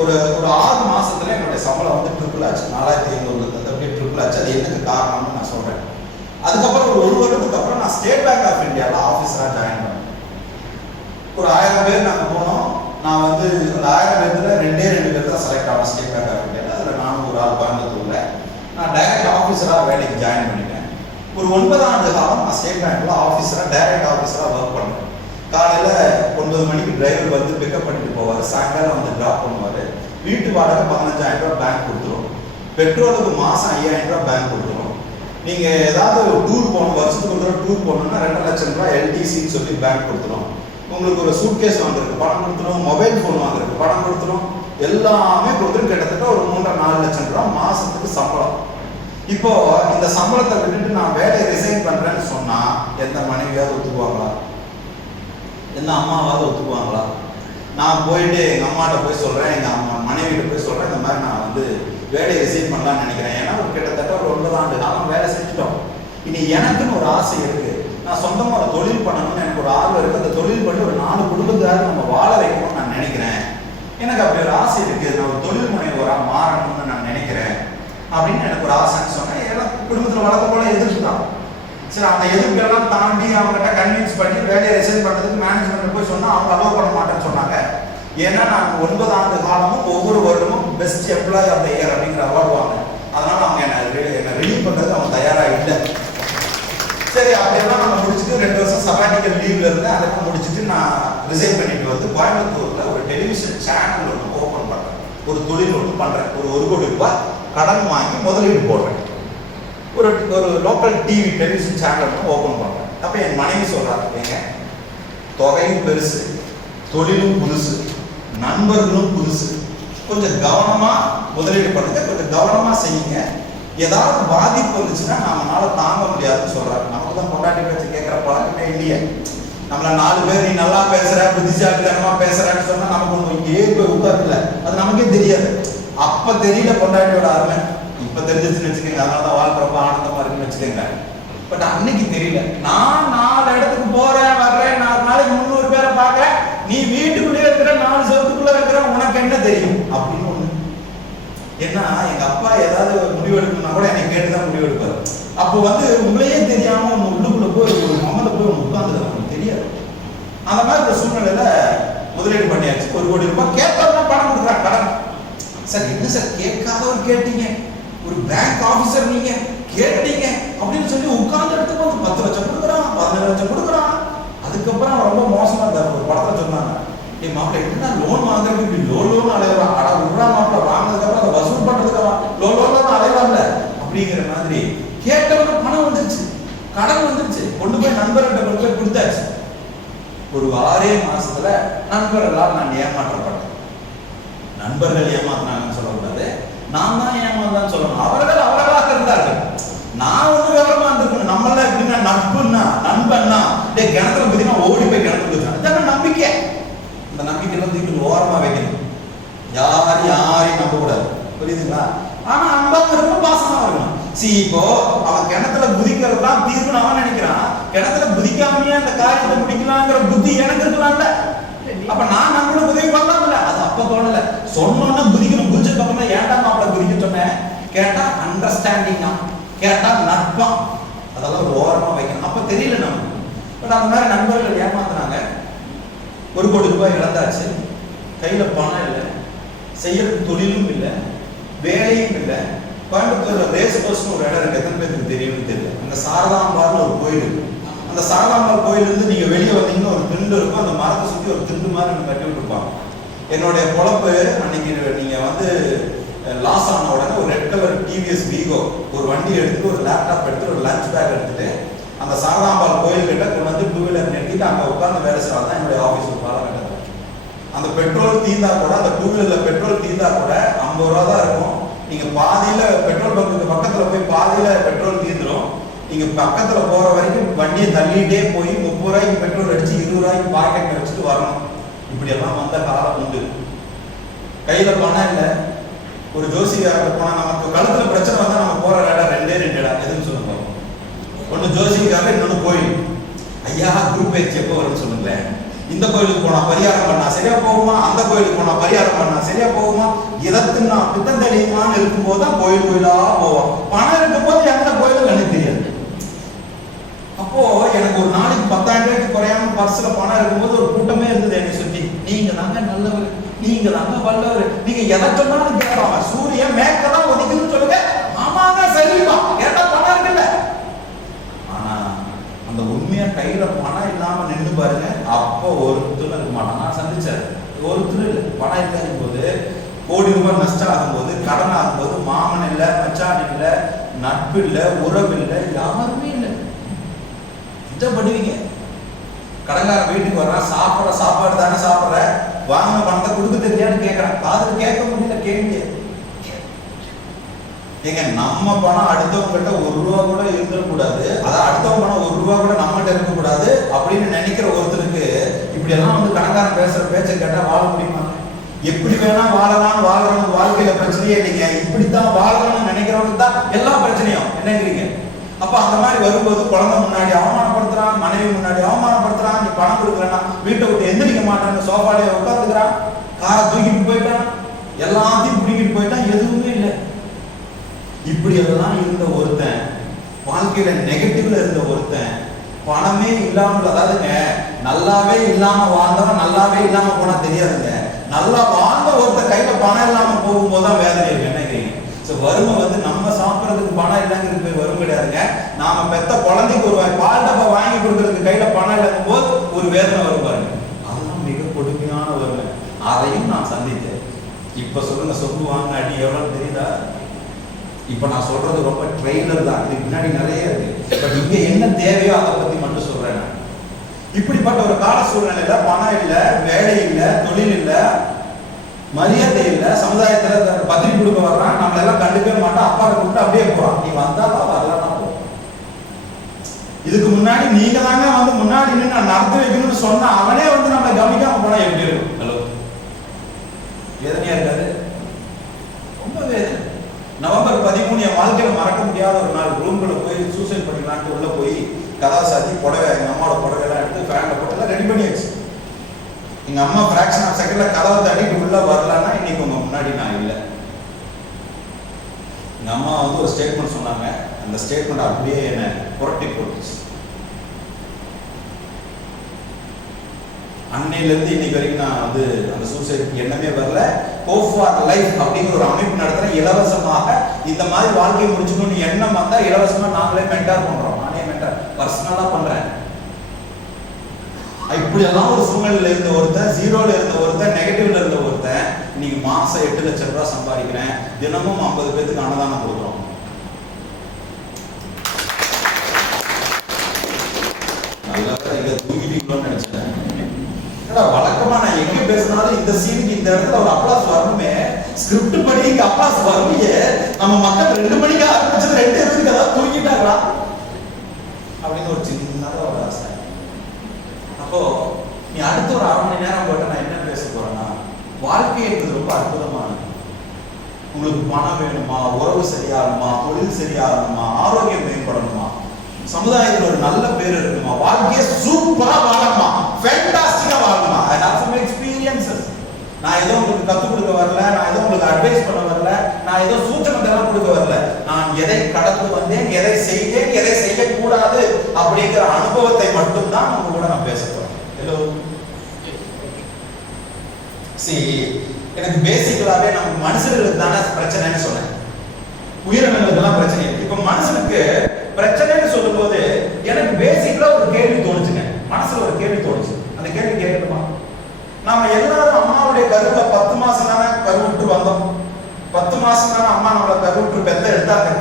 ஒரு 6 மாசத்துல என்னுடைய சம்பளம் வந்து ட்ரிபிள் ஆச்சு. 4500 அப்படியே ட்ரிபிள் ஆச்சு. அது என்னக்கு காரணம்னு நான் சொல்றேன். அதுக்கப்புறம் ஒரு வருடத்துக்கு அப்புறம் நான் ஸ்டேட் பேங்க் ஆஃப் இந்தியாவில் ஆஃபீஸரா ஜாயின் பண்ணேன். ஒரு 1000 பேர் நாங்கள் போனோம். நான் வந்து அந்த 1000 பேர்த்துல 2 பேர் தான் செலக்ட் ஆகும் ஸ்டேட் பேங்க் ஆஃப் இந்தியாவில். அதில் நானும் ஒரு ஆள் கோயம்புத்தூர்ல நான் டைரக்ட் ஆஃபீஸரா வேலைக்கு ஜாயின் பண்ணிட்டேன். ஒரு 9 ஆண்டு காலம் நான் ஸ்டேட் பேங்க்ல ஆஃபீஸரா டைரக்ட் ஆஃபீஸரா ஒர்க் பண்ணேன். காலையில 9 மணிக்கு டிரைவர் வந்து பிக்கப் பண்ணிட்டு போவார், சாயங்காலம் வந்து டிராப் பண்ணுவார். வீட்டு வாடகை 15,000 ரூபாய் பேங்க் கொடுத்துரும், பெட்ரோலுக்கு மாசம் 5,000 ரூபாய் பேங்க் கொடுத்துரும். நீங்க ஏதாவது டூர் போகணும், வருஷத்துக்கு ஒரு தடவை டூர் போகணும்னா 2 லட்சம் ரூபாய் LTCன்னு சொல்லி பேங்க் கொடுத்துரும். உங்களுக்கு ஒரு சூட்கேஸ் வாங்குறதுக்கு பணம் கொடுத்துரும், மொபைல் ஃபோன் வாங்குறதுக்கு பணம் கொடுத்துரும், எல்லாமே கொடுத்துரும். கிட்டத்தட்ட ஒரு 3-4 லட்சம் ரூபாய் மாசத்துக்கு சம்பளம். இப்போ இந்த சம்பளத்தை விட்டுட்டு நான் வேலையை ரிசைன் பண்றேன்னு சொன்னா எந்த மனைவியாவது ஒத்துக்குவாங்களா, எந்த அம்மாவாவது ஒத்துக்குவாங்களா? நான் போயிட்டு எங்க அம்மாட்ட போய் சொல்றேன், எங்க அம்மா மனைவிட்ட போய் சொல்றேன், இந்த மாதிரி நான் வந்து வேலையை ரிசைன் பண்ணலாம்னு நினைக்கிறேன். ஏன்னா ஒரு கிட்டத்தட்ட ஒரு 9 ஆண்டு காலம் வேலை செஞ்சுட்டோம். இனி எனக்குன்னு ஒரு ஆசை இருக்கு, நான் சொந்தமா ஒரு தொழில் பண்ணணும்னு எனக்கு ஒரு ஆர்வம் இருக்கு. அந்த தொழில் பண்ணி ஒரு 4 குடும்பத்தாரும் நம்ம வாழ வைக்கணும்னு நான் நினைக்கிறேன். எனக்கு அப்படி ஒரு ஆசை இருக்கு, நான் ஒரு தொழில் முனைவோரா மாறணும்னு நான் நினைக்கிறேன் அப்படின்னு எனக்கு ஒரு ஆசைன்னு சொன்னேன். ஏன்னா குடும்பத்துல வளர்க்க போல எதிர்ப்பு தான். சரி, அந்த எதிர்ப்பெல்லாம் தாண்டி அவங்ககிட்ட கன்வின்ஸ் பண்ணி வேலையை ரிசைன் பண்ணுறதுக்கு மேனேஜ்மெண்ட் போய் சொன்னால் அவங்க அலோவ் பண்ண மாட்டேன்னு சொன்னாங்க. ஏன்னா நான் 9 ஆண்டு காலமும் ஒவ்வொரு வருடமும் best employee of the year அப்படிங்கிற அவார்டு வாங்கினேன். அதனால அவங்க என்னை ரிலீவ் பண்ணுறதுக்கு அவங்க தயாராக இல்லை. சரி, அப்படியெல்லாம் நம்ம முடிச்சுட்டு 2 வருஷம் சபாட்டிக்கல் லீவ்ல இருந்தேன். அதெல்லாம் முடிச்சுட்டு நான் ரிசைன் பண்ணிட்டு வந்து கோயம்புத்தூர்ல ஒரு டெலிவிஷன் சேனல் ஒன்று ஓப்பன் பண்ணுறேன். ஒரு தொழில் ஒன்று பண்ணுறேன். ஒரு 1 கோடி ரூபாய் கடன் வாங்கி முதலீடு போடுறேன். ஒரு local TV television channel open பண்ணுறேன். அப்போ என் மனைவி சொல்றாங்க, ஏங்க தொகையும் பெருசு, தொழிலும் புதுசு, நண்பர்களும் புதுசு, கொஞ்சம் கவனமா முதலீடு பண்ணுங்க, கொஞ்சம் கவனமா செய்யுங்க, ஏதாவது பாதிப்பு வந்துச்சுன்னா நம்மளால தாங்க முடியாதுன்னு சொல்றாங்க. நமக்கு தான் பொண்டாட்டி பேச்சு கேட்கிற பழக்கமே இல்லையே. நம்மள 4 பேர் நீ நல்லா பேசுற, புத்திசாலித்தனமா பேசுறன்னு சொன்னா நமக்கு ஒன்று இங்கே ஏறி போய் உட்கார்ல, அது நமக்கே தெரியாது. அப்ப தெரியல பொண்டாட்டியோட அருமை, இப்ப தெரிஞ்சிச்சுன்னு வச்சுக்கோங்க. அதனாலதான் வாழ்க்கை ரொம்ப ஆனந்தமா இருக்குன்னு வச்சுக்கோங்க. பட் அன்னைக்கு தெரியல. நான் 4 இடத்துக்கு போறேன் வர்றேன், 4 நாளைக்கு 300 பேரை பார்க்கறேன், நீ வீட்டுக்குள்ளே இருக்கிற 4 செவத்துக்குள்ள இருக்கிற உனக்கு என்ன தெரியும் அப்படின்னு ஒண்ணு. ஏன்னா எங்க அப்பா ஏதாவது முடிவெடுக்கணும்னா கூட என்னை கேட்டுதான் முடிவெடுப்பாரு. அப்போ வந்து உங்களையே தெரியாம ஒன்று உள்ளுக்குள்ள போய் ஒரு மமத போய் ஒன்று உட்கார்ந்துருக்க உங்களுக்கு தெரியாது. அந்த மாதிரி ஒரு சூழ்நிலையில முதலீடு பண்ணியாச்சு. 1 கோடி ரூபாய் கேட்டோம்னா பணம் கொடுக்குறாங்க கடன். சார் என்ன சார் கேட்காதவர் கேட்டீங்க, ஒரு பேங்க் ஆபீசர் நீங்க கேட்டீங்க அப்படின்னு சொல்லி உட்கார்ந்து இடத்துக்கு வந்து 10 லட்சம் கொடுக்குறான், 15 லட்சம் கொடுக்குறான். அதுக்கப்புறம் ரொம்ப மோசமா இருந்தார். ஒரு படத்துல சொன்னாங்க, நீ மாப்பிள்ள என்ன லோன் வாங்குறதுக்கு இப்படி லோன் அலையலாம், ஆனா விடுறா மாப்பிள்ள வாங்கினதுக்கு அப்புறம் அதை வசூல் பண்றதுக்கு லோன் அலையலாம்ல அப்படிங்கிற மாதிரி கேட்டவன பணம் வந்துருச்சு, கடன் வந்துருச்சு, கொண்டு போய் நண்பர்கிட்ட கொண்டு போய் கொடுத்தாச்சு. ஒரு 6 மாசத்துல நண்பர்களால் நான் ஏமாற்றப்பட்டேன். நண்பர்கள் ஏமாத்தினாங்கன்னு சொல்லக்கூடாது, நான் தான் ஏமாந்தான்னு சொல்லணும். அவர்களாக இருந்தார்கள், நான் வந்து விவரமா இருந்திருக்கணும். நம்மள எப்படின்னா நட்புன்னா நண்பன்னா கிணத்துல பார்த்தீங்கன்னா ஓடி போய் கிணத்துல வச்சான். இதான் நம்பிக்கை. இந்த நம்பிக்கையெல்லாம் தூக்கி ஓரமா வைக்கணும். யாரையும் நம்ப கூடாது, புரியுதுங்களா? ஆனா அன்பாக இருக்கணும், பாசமா இருக்கணும். இப்போ அவன் கிணத்துல குதிக்கிறது தான் தீர்ப்புன்னு அவன் நினைக்கிறான். கிணத்துல குதிக்காமையே அந்த காரியத்தை முடிக்கலாங்கிற புத்தி எனக்கு இருக்கலாம்ல. அப்ப நான் நம்மளும் உதவி பண்ணலாம்ல. அது அப்ப தோணல, சொன்னோன்னா குதிக்கணும். குதிச்சதுக்கு அப்புறம் ஏன்டா மாப்பிள்ள குதிக்க சொன்னேன், கேட்டா அண்டர்ஸ்டாண்டிங்கா, கேட்டா நட்பா, அதெல்லாம் ஒரு ஓரமா வைக்கணும். அப்ப தெரியல நமக்கு. பட் அந்த மாதிரி நண்பர்கள் ஏமாத்துறாங்க. 1 கோடி ரூபாய் இழந்தாச்சு, கையில பணம் இல்லை, செய்யறதுக்கு தொழிலும் இல்லை, வேலையும் இல்லை. கோயம்புத்தூர்ல ரேஸ் கோர்ஸ்னு ஒரு இடம் இருக்கு, எத்தனை பேருக்கு தெரியும்னு தெரியல. அங்க சாரதாம்பாள்னு ஒரு கோயில் இருக்கு. அந்த சாரதாம்பாள் கோயில் இருந்து நீங்க வெளியே வந்தீங்கன்னா ஒரு திண்டு இருக்கும், அந்த மரத்தை சுத்தி ஒரு திண்டு மாதிரி நம்ம கட்டி விட்டுருப்பாங்க. என்னுடைய பொழப்பு அன்னைக்கு நீங்க வந்து லாஸ் ஆன உடனே ஒரு ரெட் கலர் டிவிஎஸ் வீகோ ஒரு வண்டி எடுத்துட்டு ஒரு லேப்டாப் எடுத்துட்டு ஒரு லஞ்ச் பேக் எடுத்துட்டு அந்த சாரதாம்பாள் கோயில் கிட்ட கொண்டு வந்து 2 வீலர் நிறுத்திட்டு அங்க உட்கார்ந்து வேலை செய்யறதான் என்னுடைய ஆபீஸ் ஒரு காலகட்டத்தில். அந்த பெட்ரோல் தீந்தா கூட, அந்த 2 வீலர்ல பெட்ரோல் தீந்தா கூட 50 ரூபா தான் இருக்கும். நீங்க பாதியில பெட்ரோல் பங்குக்கு பக்கத்துல போய் பாதியில பெட்ரோல் தீந்துரும். நீங்க பக்கத்துல போற வரைக்கும் வண்டியை தள்ளிட்டே போய் 30 ரூபாய்க்கு பெட்ரோல் அடிச்சு 20 ரூபாய்க்கு பாக்கெட் வச்சுட்டு வரணும். இப்படி எல்லாம் வந்த காலம் உண்டு. கையில பணம் இல்லை. ஒரு ஜோசிகாரர் போனா நமக்கு கழுத்துல பிரச்சனை வந்தா நம்ம போற இடம் 2 இடம் எதுன்னு சொல்லுங்க. ஒண்ணு ஜோசிகாரர், இன்னொன்னு கோயில். ஐயா குரு பயிற்சி எப்போ வரும்னு சொல்லுங்களேன். இந்த கோயிலுக்கு போனா பரிகாரம் பண்ணா சரியா போகுமா, அந்த கோயிலுக்கு போனா பரிகாரம் பண்ணா சரியா போகுமா, இதத்துக்கு நான் பித்தம் தெளிவான்னு இருக்கும்போது தான் கோயிலா போவோம். பணம் இருக்கும் போது எந்த கோயிலும் எனக்கு தெரியாது. அப்போ எனக்கு ஒரு நாளைக்கு 10,000 ரூபாய்க்கு குறையாம பர்ஸ்ல பணம் இருக்கும்போது ஒரு கூட்டமே இருந்தது என்னை சுத்தி. நீங்க தாங்க நல்லவர், நீங்க தாங்க வல்லவர், நீங்க எதை சொன்னாலும் கேட்பாங்க. சூரியன் மேற்கதான் ஒதுக்குன்னு சொல்லுங்க, ஆமாங்க சரிப்பா, கேட்டா பணம் இருக்குல்ல. ஆனா அந்த உண்மையா கையில பணம் இல்லாம நின்று பாருங்க, அப்போ ஒருத்தர் இருக்க மாட்டான். நான் சந்திச்சேன், ஒருத்தர் பணம் இல்லைங்கும் போது, கோடி ரூபாய் நஷ்டம் ஆகும்போது, கடன் ஆகும்போது, மாமன் இல்லை, மச்சான் இல்லை, நட்பு இல்லை, உறவு இல்லை, யாருமே இல்லை. படுவீங்க. கடங்கார வீட்டுக்கு வர்றான், சாப்பிட சாப்பாடு தானே சாப்பிட்ற, வாங்கின பணத்தை கொடுக்க தெரியான்னு கேட்கறான். காதுல கேட்க முடியல, கேள்வி. ஏங்க நம்ம பணம் அடுத்தவங்கிட்ட 1 ரூபா கூட இருந்துடக்கூடாது, அதான் அடுத்தவங்க பணம் 1 ரூபா கூட நம்மகிட்ட இருக்கக்கூடாது அப்படின்னு நினைக்கிற ஒருத்தருக்கு இப்படி எல்லாம் வந்து கடங்காரன் பேசுற பேச்சை கேட்டா வாழ முடியுமா? எப்படி வேணா வாழலாம்னு வாழ்றவங்க வாழ்க்கையில பிரச்சனையே இல்லைங்க. இப்படித்தான் வாழலாம்னு நினைக்கிறவனுக்கு தான் எல்லா பிரச்சனையும். என்னங்கிறீங்க? அப்ப அந்த மாதிரி வரும்போது குழந்தை முன்னாடி அவமானப்படுத்துறான், மனைவி முன்னாடி அவமானப்படுத்துறான், நீ பணம் கொடுக்கலன்னா வீட்டை விட்டு எந்திரிக்க மாட்டான்னு சோஃபாலே உட்காந்துக்கிறான், காரை தூக்கிட்டு போயிட்டான், எல்லாத்தையும் பிடிக்கிட்டு போயிட்டான், எதுவுமே இல்லை. இப்படி எல்லாம் இருந்த ஒருத்தன், வாழ்க்கையில நெகட்டிவ்ல இருந்த ஒருத்தன், பணமே இல்லாமல், அதாவதுங்க நல்லாவே இல்லாம வாழ்ந்தவன் நல்லாவே இல்லாம போனா தெரியாதுங்க. நல்லா வாழ்ந்த ஒருத்தன் கையில பணம் இல்லாம போகும்போதுதான் வேதனை இருக்கு. என்னங்கிறீங்க? வறுமை வந்து நம்ம சாப்பிட்றதுக்கு பணம் இல்லைங்கிறது போய் வறுமை கிடையாதுங்க. நாம பெத்த குழந்தைக்கு ஒரு பால் டப்பா வாங்கி கொடுக்கறதுக்கு கையில பணம் இல்லைங்கும் போது ஒரு வேதனை வரும் பாருங்க. அதெல்லாம் மிக கொடுமையான வறுமை. அதையும் நான் சந்தித்தேன். இப்ப சொல்லுங்க, சொப்பு வாங்கின அடி எவ்வளவு தெரியுதா? இப்ப நான் சொல்றது ரொம்ப ட்ரெய்லர் தான், இதுக்கு முன்னாடி நிறைய இருக்கு. பட் இங்க என்ன தேவையோ அதை பத்தி மட்டும் சொல்றேன் நான். இப்படிப்பட்ட ஒரு கால சூழ்நிலையில பணம் இல்லை, வேலை இல்லை, தொழில் இல்லை, மரியாதை இல்லை, சமுதாயத்துல பத்திரிக்கை கொடுக்க வர்றான், நம்மள எல்லாம் கண்டுக்கவே மாட்டான், அப்பாவை கூப்பிட்டு அப்படியே போறான். நீ வந்தா வரலன்னா போ. இதுக்கு முன்னாடி நீங்க தாங்க வந்து முன்னாடி நின்று நடத்தி வைக்கணும்னு சொன்னா அவனே வந்து நம்மளை கவனிக்காம போனா எப்படி இருக்கும்? ஹலோ, வேதனையா இருக்காது? ரொம்ப வேதனை. நவம்பர் 13 என் வாழ்க்கையில மறக்க முடியாத ஒரு நாள். ரூம்குள்ள போய் சூசைட் பண்ணிக்கலான்ட்டு உள்ள போய் கதா சாத்தி புடவை, எங்க அம்மாவோட புடவை எல்லாம் எடுத்து ஃபேன்ல போட்டு எல்லாம் ரெடி பண்ணியாச்சு. எங்க அம்மா ஃபிராக்ஷன் ஆஃப் செகண்ட்ல கதவை தட்டிட்டு உள்ள வரலன்னா இன்னைக்கு உங்க முன்னாடி நான் இல்லை. எங்க அம்மா வந்து ஒரு ஸ்டேட்மெண்ட் சொன்னாங்க, அந்த ஸ்டேட்மெண்ட் அப்படியே என்ன புரட்டி போட்டுச்சு. அன்னையில இருந்து இன்னைக்கு வரைக்கும் நான் வந்து அந்த சூசைட் எண்ணமே வரல. ஹோப் ஃபார் லைஃப் அப்படிங்கிற ஒரு அமைப்பு நடத்துறேன். இலவசமாக இந்த மாதிரி வாழ்க்கையை முடிச்சுக்கணும்னு எண்ணம் வந்தா இலவசமா நாங்களே மென்டார் பண்றோம். நானே மென்டார் பர்சனலா பண்றேன். இப்படி எல்லாம் ஒரு சூழ்நிலையில இருந்த ஒருத்தன், ஜீரோல இருந்த ஒருத்தன், நெகட்டிவ்ல இருந்த ஒருத்தன் இன்னைக்கு மாசம் 8 லட்சம் ரூபாய் சம்பாதிக்கிறேன், தினமும் 50 பேருக்கு அன்னதானம் கொடுக்குறோம். நல்லா இதை தூங்கிட்டீங்களோன்னு நினைச்சேன். வழக்கமா நான் எங்க பேசினாலும் இந்த சீனுக்கு இந்த இடத்துல ஒரு அப்ளாஸ் வரணுமே, ஸ்கிரிப்ட் படி இங்க அப்ளாஸ் வரலையே. நம்ம மக்கள் 2 மணிக்கு ஆரம்பிச்சது 2:20 ஏதாவது தூங்கிட்டாங்களா அப்படின்னு ஒரு சின்னதா ஒரு ஆசை. அப்போ நீ அடுத்த ஒரு 1/2 மணி நேரம் போட்டு நான் என்ன பேச போறேன்னா, வாழ்க்கை என்பது ரொம்ப அற்புதமானது. உங்களுக்கு பணம் வேணுமா, உறவு சரியாகணுமா, தொழில் சரியாகணுமா, ஆரோக்கியம் மேம்படணுமா, சமுதாயத்தில் ஒரு நல்ல பேர் இருக்குமா, வாழ்க்கையை சூப்பரா வாழணுமா, ஃபேண்டாஸ்டிக்கா வாழணுமா. I have some experiences. நான் ஏதோ உங்களுக்கு கற்றுக் கொடுக்க வரல, நான் ஏதோ உங்களுக்கு அட்வைஸ் பண்ண வரல, நான் ஏதோ சூச்சனத்தை எல்லாம் கொடுக்க வரல. அப்படிங்கிற அனுபவத்தை மட்டும்தான் நம்ம கூட நான் பேச போறேன். ஹலோ, எனக்கு பேசிக்கலாவே நமக்கு மனுஷர்களுக்கு தானே பிரச்சனைன்னு சொன்னேன், உயிரினங்களுக்கெல்லாம் பிரச்சனை இருக்கு. இப்ப மனுஷனுக்கு பிரச்சனைன்னு சொல்லும் போது எனக்கு பேசிக்கலா ஒரு கேள்வி தோணுச்சுங்க, மனசுல ஒரு கேள்வி தோணுச்சு. அந்த கேள்வி கேட்கணுமா? நாம எல்லாரும் அம்மாவுடைய கருவுல 10 மாசம் தானே கருவுற்று வந்தோம், 10 மாசம் தானே அம்மா நம்மள கருவுற்று பெத்த எடுத்தாங்க.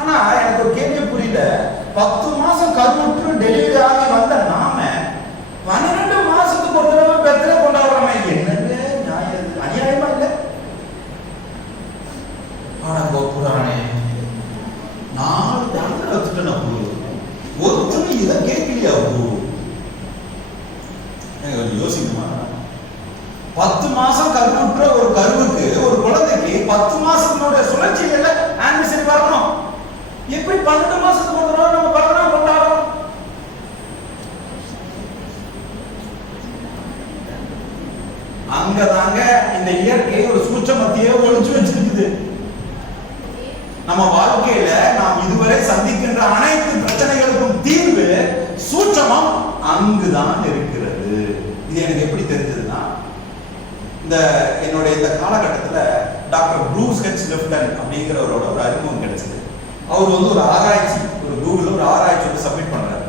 ஆனா எனக்கு ஒரு கேள்வி புரியல, 10 மாசம் கருவுற்று டெலிவரி ஆகி வந்த நாம 12 மாசத்துக்கு ஒரு தடவை பெத்தல கொண்டாடுறோமே, என்னங்க நியாயம்? அநியாயமா இல்ல? ஆனா புராணே 4 தாண்டை வச்சுட்டேன் குரு, ஒருத்தரும் இதை கேட்கலையா குரு? யோசிக்குமா? 10 மாசம் கருவுற்ற ஒரு கருவுக்கு, ஒரு குழந்தைக்கு 10 மாசத்தினுடைய சுழற்சியில ஆனிவர்சரி வரணும். எப்படி 12 மாசத்துக்கு ஒரு தடவை நம்ம பிறந்தநாள் கொண்டாடுறோம்? அங்கதாங்க இந்த இயற்கை ஒரு சூட்சமத்தையே ஒளிச்சு வச்சிருக்குது. நம்ம வாழ்க்கையில நாம் இதுவரை சந்திக்கின்ற அனைத்து பிரச்சனைகளுக்கும் தீர்வு சூட்சமம் அங்குதான் இருக்கிறது. இது எனக்கு எப்படி தெரிஞ்சதுன்னா, என்னுடைய இந்த காலகட்டத்துல டாக்டர் ப்ரூஸ் ஹெச் லிப்டன் அப்படிங்கிறவரோட ஒரு அறிமுகம் கிடைச்சது. அவர் ஒரு ஆராய்ச்சி, ஒரு கூகுள்ல ஒரு ஆராய்ச்சி சப்மிட் பண்றாரு,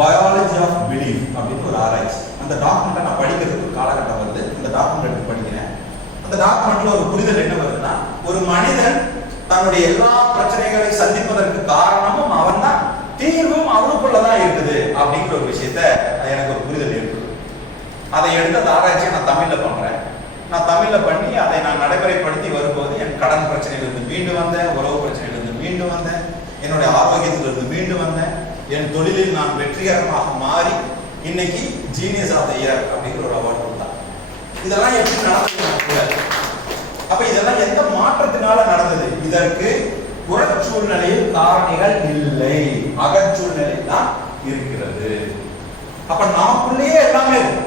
பயாலஜி ஆஃப் பிலீஃப் அப்படின்னு ஒரு ஆராய்ச்சி. அந்த டாக்குமெண்ட்டை நான் படிக்கிறதுக்கு ஒரு காலகட்டம் வருது, அந்த டாக்குமெண்ட் எடுத்து படிக்கிறேன். அந்த டாக்குமெண்ட்ல ஒரு புரிதல் என்ன வருதுன்னா, ஒரு மனிதன் தன்னுடைய எல்லா பிரச்சனைகளை சந்திப்பதற்கு காரணமும் அவன் தான், தீர்வும் அவனுக்குள்ளதான் இருக்குது அப்படிங்கிற ஒரு விஷயத்த எனக்கு ஒரு புரிதல் ஏற்படுது. அதை எடுத்து அந்த ஆராய்ச்சியை நான் தமிழ்ல பண்றேன். நான் தமிழ்ல பண்ணி அதை நான் நடைமுறைப்படுத்தி வரும்போது என் கடன் பிரச்சனையிலிருந்து மீண்டு வந்தேன், உறவு பிரச்சனையிலிருந்து மீண்டு வந்தேன், என்னுடைய ஆரோக்கியத்திலிருந்து மீண்டு வந்தேன், என் தொழிலில் நான் வெற்றிகரமாக மாறி இன்னைக்கு ஜீனியஸ் ஆஃப் த இயர் அப்படிங்கிற ஒரு அவார்டு கொடுத்தாங்க. இதெல்லாம் எப்படி நடந்தது? அப்ப இதெல்லாம் எந்த மாற்றத்தினால நடந்தது? இதற்கு புறச்சூழ்நிலையில் காரணிகள் இல்லை, அகச்சூழ்நிலை தான் இருக்கிறது. அப்ப நமக்குள்ளேயே எல்லாமே இருக்கு.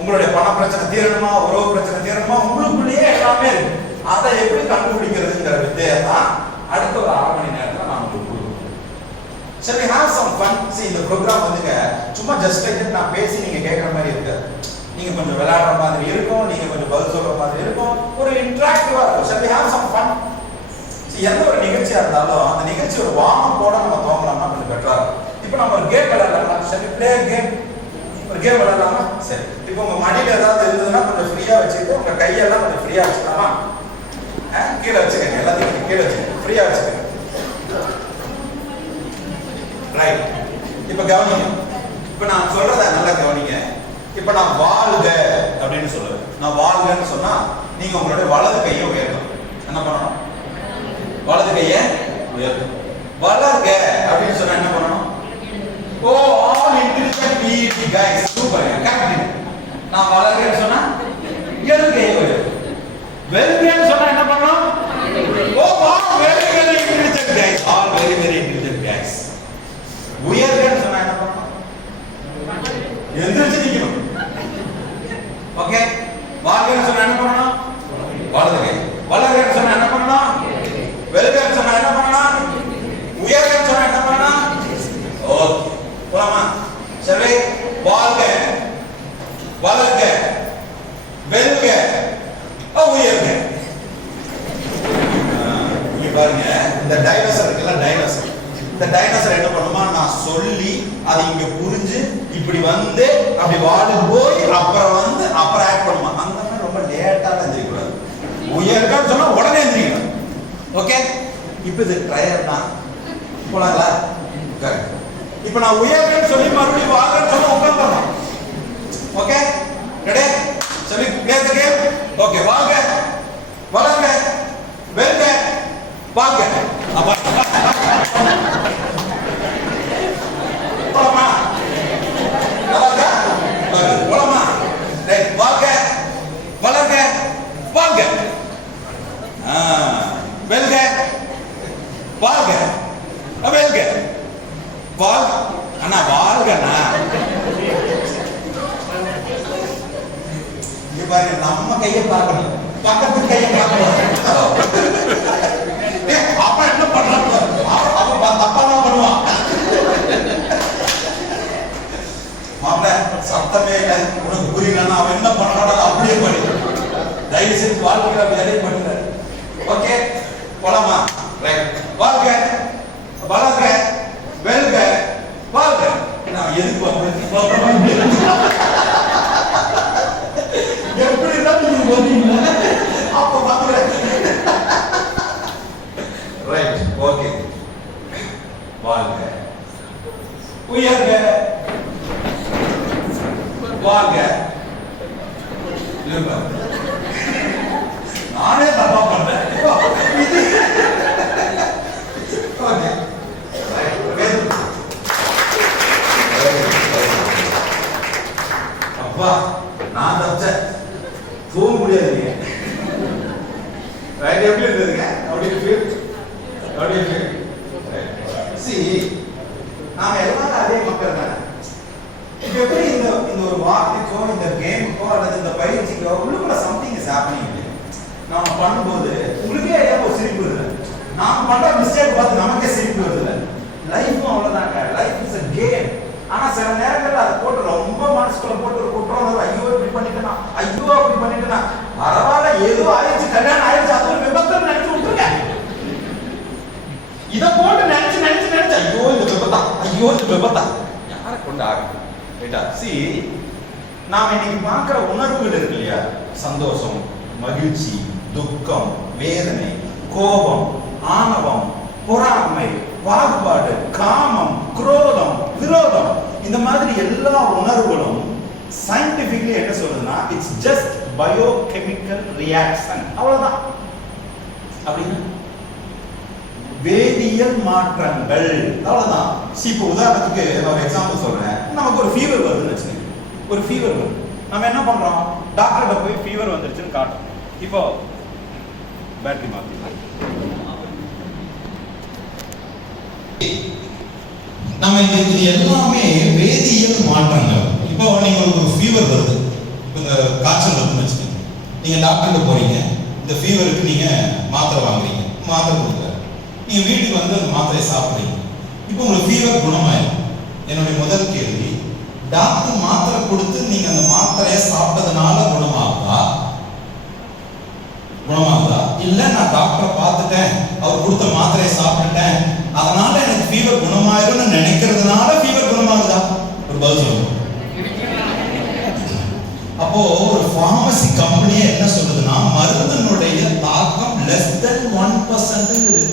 உங்களுடைய பண பிரச்சனை தீரணுமா, உறவு பிரச்சனை தீரணுமா, உங்களுக்குள்ளேயே எல்லாமே இருக்கு. அதை எப்படி கண்டுபிடிக்கிறதுங்கிற வித்தையை தான் அடுத்த ஒரு 1/2 மணி நேரத்துல நான் உங்களுக்கு கொடுக்குறேன். சரி, have some fun. See, இந்த ப்ரோக்ராம் வந்துங்க சும்மா ஜஸ்ட் லைக் நான் பேசி நீங்க கேட்குற மாதிரி இருக்காது. நீங்க கொஞ்சம் விளையாடுற மாதிரி இருக்கும், நீங்க கொஞ்சம் பதில் சொல்ற மாதிரி இருக்கும், ஒரு இன்டராக்டிவா இருக்கும். சரி, have some fun. எந்த ஒரு நிகழ்ச்சியா இருந்தாலும் அந்த நிகழ்ச்சி ஒரு வார்ம் போட நம்ம தோங்கலாம்னா கொஞ்சம் பெட்டரா இருக்கும். இப்போ நம்ம ஒரு கேம் விளையாடலாம். சரி, பிளே கேம். ஒரு கேம் விளையாடலாமா? சரி, இப்போ உங்க மடியில ஏதாவது இருந்ததுன்னா கொஞ்சம் ஃப்ரீயா வச்சுக்கிட்டு உங்க கையெல்லாம் கொஞ்சம் ஃப்ரீயா வச்சுக்கலாமா? கீழே வச்சுக்கோங்க, எல்லாத்தையும் கீழே வச்சுக்கோங்க, ஃப்ரீயா வச்சுக்கோங்க. ரைட். இப்போ கவனிங்க, இப்போ நான் சொல்றத நல்லா கவனிங்க. இப்போ நான் வாழ்க அப்படின்னு சொல்லுவேன். நான் வாழ்கன்னு சொன்னா நீங்க உங்களுடைய வலது கையை உயர்த்தணும். என்ன பண்ணணும்? வலது கையை உயர்த்தணும். வளர்க அப்படின்னு சொன்னா என்ன பண்ணணும்? ஓ, ஆல் இன்டெலிஜென்ட் பிஇடி गाइस, சூப்பர், கரெக்ட். நான் வளர்கன்னு சொன்னா இடது கையை உயர்த்தணும். வெல்கன்னு சொன்னா என்ன பண்ணணும்? Oh, all very very intelligent guys, all very very intelligent guys. உயர்கன்னு சொன்னா என்ன பண்ணணும்? எந்திரச்சு நிக்கணும். ஓகே. வாழ்கன்னு சொன்னா என்ன பண்ணணும்? வலது கை. வளர்கன்னு சொன்னா என்ன பண்ணணும்? வெல்கன்னு சொன்னா என்ன பண்ணணும்? உயர்கன்னு சொன்னா என்ன பண்ணணும்? ஓகே, போலாமா? சரி, வாழ்க, வளர்க, வெல்க, உயர்க. இங்க பாருங்க, இந்த டைனோசர் இருக்குல்ல, டைனோசர். இந்த டைனோசர் என்ன பண்ணுமா, நான் சொல்லி அது இங்க புரிஞ்சு இப்படி வந்து அப்படி வாடு போய் அப்புறம் வந்து அப்புறம் ஆக்ட் பண்ணுமா. அந்த மாதிரி ரொம்ப லேட்டா எந்திரிக்க கூடாது. உயர்கன்னு சொன்னா உடனே எந்திரிக்கணும். ஓகே. இப்போ இது ட்ரையல் தான், போலாங்களா? இப்போ நான் உயர்கன்னு சொல்லி மறுபடியும் வாழ்கன்னு சொன்னா உட்கார்ந்துடணும். Okay, ready? சரி, பிளே தி கேம். ஓகே, வாழ்க, வளர்க, வெல்க, வாழ்க. அப்பா போலாமா? வளர்க, போலாமா? ரைட். வாழ்க, வளர்க, வாழ்க, வெல்க, வாழ்க, வெல்க, வாழ்க. அண்ணா வாழ்கண்ணா. இங்க பாருங்க, நம்ம கையை பார்க்கணும், பக்கத்து கையை பார்க்கணும். அப்ப என்ன பண்றாங்க? அவன் தப்பா தான் பண்ணுவான். மகனே சத்தமே இல்லை, உனக்கு புரியலன்னா அவன் என்ன பண்றானோ அப்படியே பண்ணி தயவு செஞ்சு வாழ்க்கையில அப்படி எதையும் பண்ணுற. ஓகே போலாமா? ரைட். வாழ்க வளர்க வெல்க வாழ்க. நான் எதுக்கு எப்படி அப்ப பாக்குறேன். ரைட். ஓகே. வாழ்க உயர்க வாழ்க. நானே தப்பா பண்றேன். அப்பா நான் தப்பிச்சேன், போக முடியாதுங்க. ரைட். எப்படி இருந்ததுங்க? நாம எல்லாரும் அதே மக்கள் தானே. இப்ப எப்படி இந்த ஒரு வார்த்தைக்கோ இந்த கேமுக்கோ அல்லது இந்த பயிற்சிக்கோ உள்ளுக்குள்ள சம்திங் இஸ் ஹேப்பனிங். நாம பண்ணும்போது உங்களுக்கே ஒரு சிரிப்பு வருது. நாம பண்ற மிஸ்டேக் பார்த்து நமக்கே சிரிப்பு வருது. லைஃப்பும் அவ்வளவுதாங்க. Life is a game. ஆனா சில நேரங்கள்ல அதை போட்டு ரொம்ப மனசுக்குள்ள போட்டு ஒரு குற்றம் வரும். ஐயோ இப்படி பண்ணிட்டேனா, ஐயோ அப்படி பண்ணிட்டேனா, பரவாயில்ல ஏதோ ஆயிடுச்சு, கல்யாணம் ஆயிடுச்சு, அது ஒரு விபத்து நினைச்சு விட்டுருங்க. இதை போட்டு நினைச்சு ஐயோ இந்த விபத்தா யாரை கொண்டு ஆகும். ரைட்டா? சி நாம இன்னைக்கு பார்க்கிற உணர்வுகள் இருக்கு இல்லையா, சந்தோஷம், மகிழ்ச்சி, துக்கம், வேதனை, கோபம், ஆணவம், பொறாமை, பாகுபாடு, காமம், குரோதம், விரோதம், இந்த மாதிரி எல்லா உணர்வுகளும் சயின்டிபிக்கலி என்ன சொல்றதுன்னா இட்ஸ் ஜஸ்ட் பயோகெமிக்கல் ரியாக்ஷன். அவ்வளவுதான். அப்படின்னா வேதியியல் மாற்றங்கள். அவ்வளவுதான். இப்போ உதாரணத்துக்கு நான் ஒரு எக்ஸாம்பிள் சொல்றேன். நமக்கு ஒரு ஃபீவர் வருதுன்னு வச்சுக்கோங்க. ஒரு ஃபீவர் வருது. நம்ம என்ன பண்றோம்? டாக்டர்கிட்ட போய் ஃபீவர் வந்துருச்சுன்னு காட்டுறோம். இப்போ பேட்டரி மாத்திக்கலாம். நம்ம இது எல்லாமே வேதியியல் மாற்றங்கள். இப்போ நீங்க ஒரு ஃபீவர் வருது, இந்த காய்ச்சல் வருதுன்னு வச்சுக்கோங்க. நீங்க டாக்டர்கிட்ட போறீங்க, இந்த ஃபீவருக்கு நீங்க மாத்திரை வாங்குறீங்க, மாத்திரை கொடுக்குறாரு. நீங்க வீட்டுக்கு வந்து அந்த மாத்திரையை சாப்பிடுறீங்க. இப்போ உங்களுக்கு ஃபீவர் குணமாயிடும். என்னுடைய முதல் கேள்வி, டாக்டர் மாத்திரை கொடுத்து நீங்க அந்த மாத்திரையை சாப்பிட்டதுனால குணமாகுதா? இல்ல நான் டாக்டரை பார்த்துட்டேன், அவர் கொடுத்த மாத்திரையை சாப்பிட்டுட்டேன், அதனால எனக்கு ஃபீவர் குணமாயிரும்னு நினைக்கிறதுனால ஃபீவர் குணமாகுதா? ஒரு பதில் சொல்லுங்க. அப்போ ஒரு பார்மசி கம்பெனியே என்ன சொல்லுதுன்னா மருந்தினுடைய தாக்கம் லெஸ் தென் 1% இருக்குது.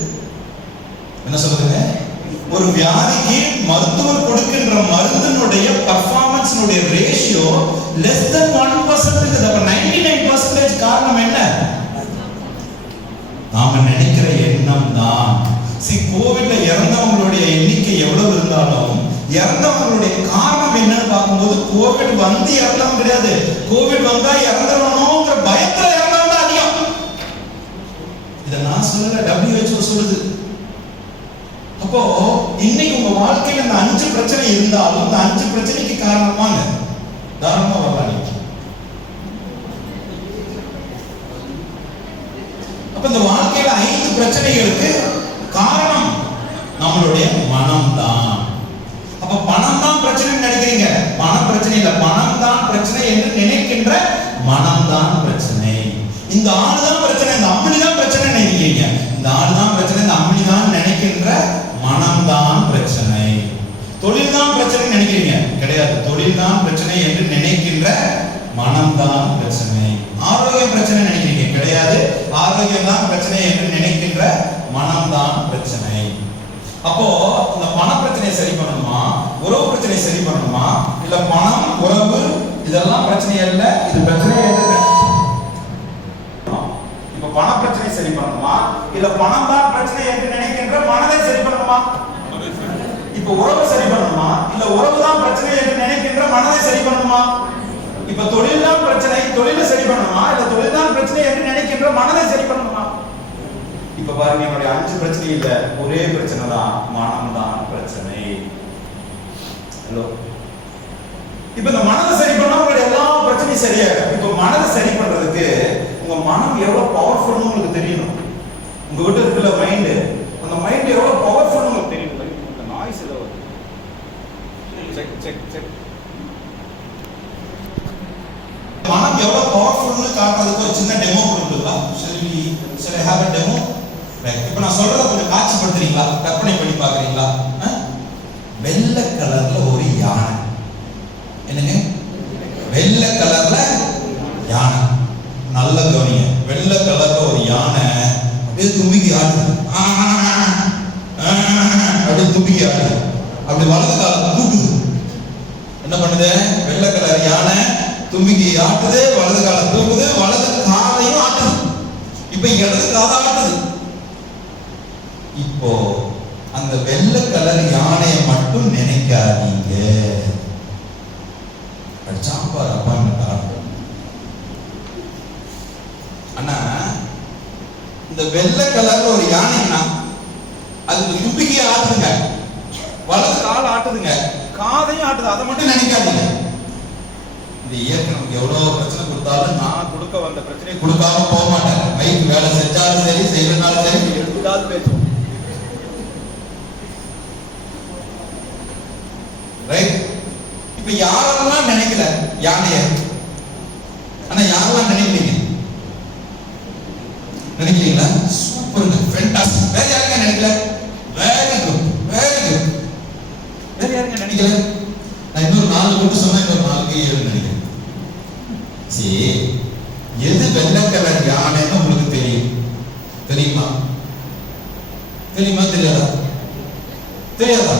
என்ன சொல்லுதுங்க? ஒரு வியாதிக்கு மருத்துவர் கொடுக்கின்ற மருந்தினுடைய பெர்ஃபார்மன்ஸ்னுடைய ரேஷியோ லெஸ் தென் 1% இருக்குது. அப்ப 99% காரணம் என்ன? நாம நினைக்கிற எண்ணம் தான். கோவிட்ல இறந்தவங்களுடைய எண்ணிக்கை எவ்வளவு இருந்தாலும் இறந்தவங்களுடைய காரணம் என்னன்னு பார்க்கும்போது கோவிட் வந்து இறந்தவங்க கிடையாது, கோவிட் வந்தா இறந்துடணும்ங்கிற பயத்துல இறந்தவங்க அதிகம். இதை நான் சொல்லல, WHO சொல்லுது. அப்போ இன்னைக்கு உங்க வாழ்க்கையில இந்த 5 பிரச்சனை இருந்தாலும் இந்த 5 பிரச்சனைக்கு காரணமான தாராளமா வரலாம். அப்ப இந்த வாழ்க்கையில 5 பிரச்சனைகளுக்கு காரணம் நம்மளுடைய மனம் தான். அப்ப பணம் தான் பிரச்சனை நினைக்கிறீங்க, பண பிரச்சனை இல்ல, பணம் தான் பிரச்சனை என்று நினைக்கின்ற மனம் தான் பிரச்சனை. இந்த ஆளு தான் பிரச்சனை, இந்த அம்மனி தான் பிரச்சனை நினைக்கிறீங்க, இந்த ஆளு தான் பிரச்சனை, இந்த அம்மனி தான் நினைக்கின்ற மனம் தான் பிரச்சனை. தொழில் தான் பிரச்சனை நினைக்கிறீங்க, கிடையாது, தொழில் தான் பிரச்சனை என்று நினைக்கின்ற மனம் தான் பிரச்சனை. ஆரோக்கியம் பிரச்சனை நினைக்கிறீங்க, கிடையாது, ஆரோக்கியம் தான் பிரச்சனை என்று நினைக்கின்ற மனம் தான் பிரச்சனை. அப்போ இந்த பண பிரச்சனையை சரி பண்ணணுமா, உறவு பிரச்சனையை சரி பண்ணணுமா, இல்ல பணம் உறவு இதெல்லாம் பிரச்சனை இல்ல, இது பிரச்சனை இல்ல. இப்ப பண பிரச்சனை சரி பண்ணணுமா, இல்ல பணம் தான் பிரச்சனை என்று நினைக்கின்ற மனதை சரி பண்ணணுமா? இப்ப உறவு சரி பண்ணணுமா, இல்ல உறவு தான் பிரச்சனை என்று நினைக்கின்ற மனதை சரி பண்ணணுமா? இப்ப தொழில் தான் பிரச்சனை, தொழிலை சரி பண்ணணுமா, இல்ல தொழில் தான் பிரச்சனை என்று நினைக்கின்ற மனதை சரி பண்ணணுமா? இப்ப பாருங்க, என்னுடைய 5 பிரச்சனை இல்ல, ஒரே பிரச்சனை தான், மனம் தான் பிரச்சனை. ஹலோ, இப்ப இந்த மனதை சரி பண்ணா உங்களுடைய எல்லா பிரச்சனையும் சரியாகும். இப்ப மனதை சரி பண்றதுக்கு உங்க மனம் எவ்வளவு பவர்ஃபுல்னு உங்களுக்கு தெரியணும். உங்ககிட்ட இருக்கிற மைண்ட், அந்த மைண்ட் எவ்வளவு பவர்ஃபுல்னு உங்களுக்கு தெரியணும். இந்த நாய்ஸ் ஏதோ செக் செக் செக் காட்டுறதுக்கு ஒரு சின்ன டெமோ கொடுங்களா? சரி ஹேவ் a demo. ரைட். இப்போ நான் சொல்றத கொஞ்சம் காட்சிப்படுத்துறீங்களா? கற்பனை பண்ணி பார்க்கறீங்களா? வெள்ளை கலர்ல ஒரு யானை. என்னங்க? வெள்ளை கலர்ல யானை. நல்ல கவனிங்க. வெள்ளை கலர்ல ஒரு யானை அப்படியே தும்பிக்கை ஆடுது. அப்படியே தும்பிக்கை ஆடுது. அப்படி வலது காலை தூக்குது. என்ன பண்ணுது? வெள்ளை கலர் யானை தும்பிக்கை ஆட்டுது, வலது காலை தூக்குது, வலது காலையும் ஆட்டுது. இப்ப இடது காதை ஆட்டுது. இப்போ அந்த வெள்ளை கலர் யானையை மட்டும் நினைக்காதீங்க. சாம்பார் அப்பாயின்மெண்ட் ஆகும். ஆனா இந்த வெள்ளை கலர்ல ஒரு யானைனா அதுக்கு தும்பிக்கையை ஆட்டுதுங்க, வலது கால் ஆட்டுதுங்க, காதையும் ஆட்டுது. அதை மட்டும் நினைக்காதீங்க. இந்த இயற்கை நமக்கு எவ்வளவு பிரச்சனை கொடுத்தாலும் நான் கொடுக்க வந்த பிரச்சனையை கொடுக்காம போக மாட்டேன். மைக் வேலை செஞ்சாலும் சரி, செய்யறதுனாலும் சரி, எடுத்துட்டாலும் பேசுவோம். ரைட். இப்ப யாரெல்லாம் நினைக்கல யானைய, ஆனா யாரெல்லாம் நினைக்கிறீங்க? நினைக்கிறீங்களா? Super, fantastic. வேற யாருங்க நினைக்கல? Very good, very good. வேற யாருங்க நினைக்கல? நான் இன்னொரு 4 கூட்டு சொன்னா இன்னொரு 4 7 நினைக்கிறேன். சரி, எது வெள்ளை கலர் யானைன்னு உங்களுக்கு தெரியும்? தெரியுமா? தெரியுமா தெரியாதா? தெரியாதா?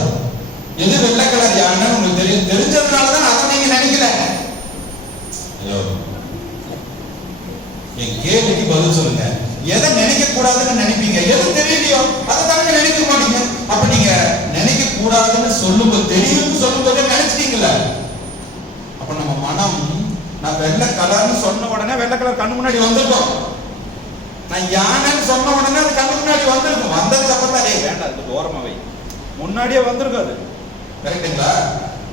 எது வெள்ளை கலர் யானைன்னு உங்களுக்கு தெரியும். தெரிஞ்சதுனாலதான் அதை நீங்க நினைக்கல. என் கேள்விக்கு பதில் சொல்லுங்க. எதை நினைக்க கூடாதுன்னு நினைப்பீங்க? எது தெரியலையோ அதை தானே நினைக்க மாட்டீங்க. அப்ப நீங்க நினைக்க கூடாதுன்னு சொல்லும்போது, தெரியும்னு சொல்லும்போது நினைச்சிட்டீங்கல்ல. அப்ப நம்ம மனம், நான் வெள்ளை கலர்னு சொன்ன உடனே வெள்ளை கலர் கண்ணு முன்னாடி வந்திருக்கும். நான் யானைன்னு சொன்ன உடனே அது கண்ணு முன்னாடி வந்திருக்கும். வந்ததுக்கு அப்புறம் தான் வேண்டாம், அதுக்கு ஓரமா வை, முன்னாடியே வந்திருக்கும். அது கரெக்டுங்களா?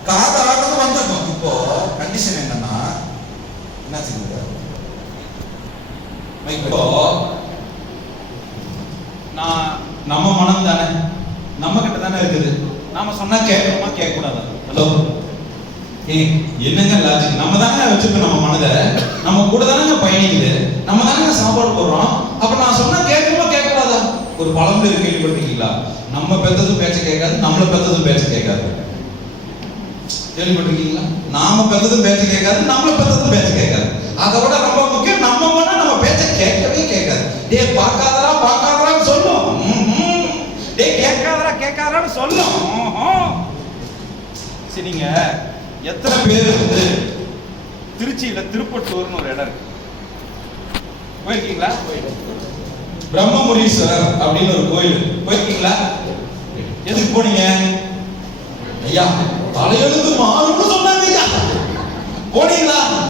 காது ஆடுறது வந்திருக்கும். இப்போ கண்டிஷன் என்னன்னா, என்ன செய்யுது? இப்போ நம்ம மனம் தானே, நம்ம கிட்ட தானே இருக்குது. நாம சொன்னா கேட்கணுமா கேட்க கூடாதா? ஹலோ, என்னங்க லாஜிக்? நம்ம தானே வச்சிருக்கோம் நம்ம மனதை, நம்ம கூட தானே பயணிக்குது, நம்ம தானே சாப்பாடு போடுறோம். அப்ப நான் சொன்னா கேட்கணுமா கேட்க கூடாதா? ஒரு பழமொழி கேள்விப்பட்டிருக்கீங்களா? நம்ம பெத்ததும் பேச்ச கேட்காது, நம்மள பெத்ததும் பேச்ச கேட்காது. கேள்விப்பட்டிருக்கீங்களா? நாம பெத்ததும் பேச்ச கேட்காது, நம்மள பெத்ததும் பேச்ச கேட்காது. அதை விட ரொம்ப முக்கியம், நம்ம மனம் நம்ம பேச்ச கேட்கவே கேட்காது. டே பார்க்காதரா பார்க்காதரான்னு சொல்லும். டே கேட்காதரா கேட்காதரான்னு சொல்லும். சரிங்க. எத்தனை பேர் வந்து திருச்சியில திருப்பட்டூர்னு ஒரு இடம் இருக்கு, போயிருக்கீங்களா? பிரம்மமுரீஸ்வரர் அப்படின்னு ஒரு கோயில் போயிருக்கீங்களா? எதுக்கு போனீங்க? ஐயா தலையெழுத்து மாறும்னு சொன்னாங்க. போனீங்களா?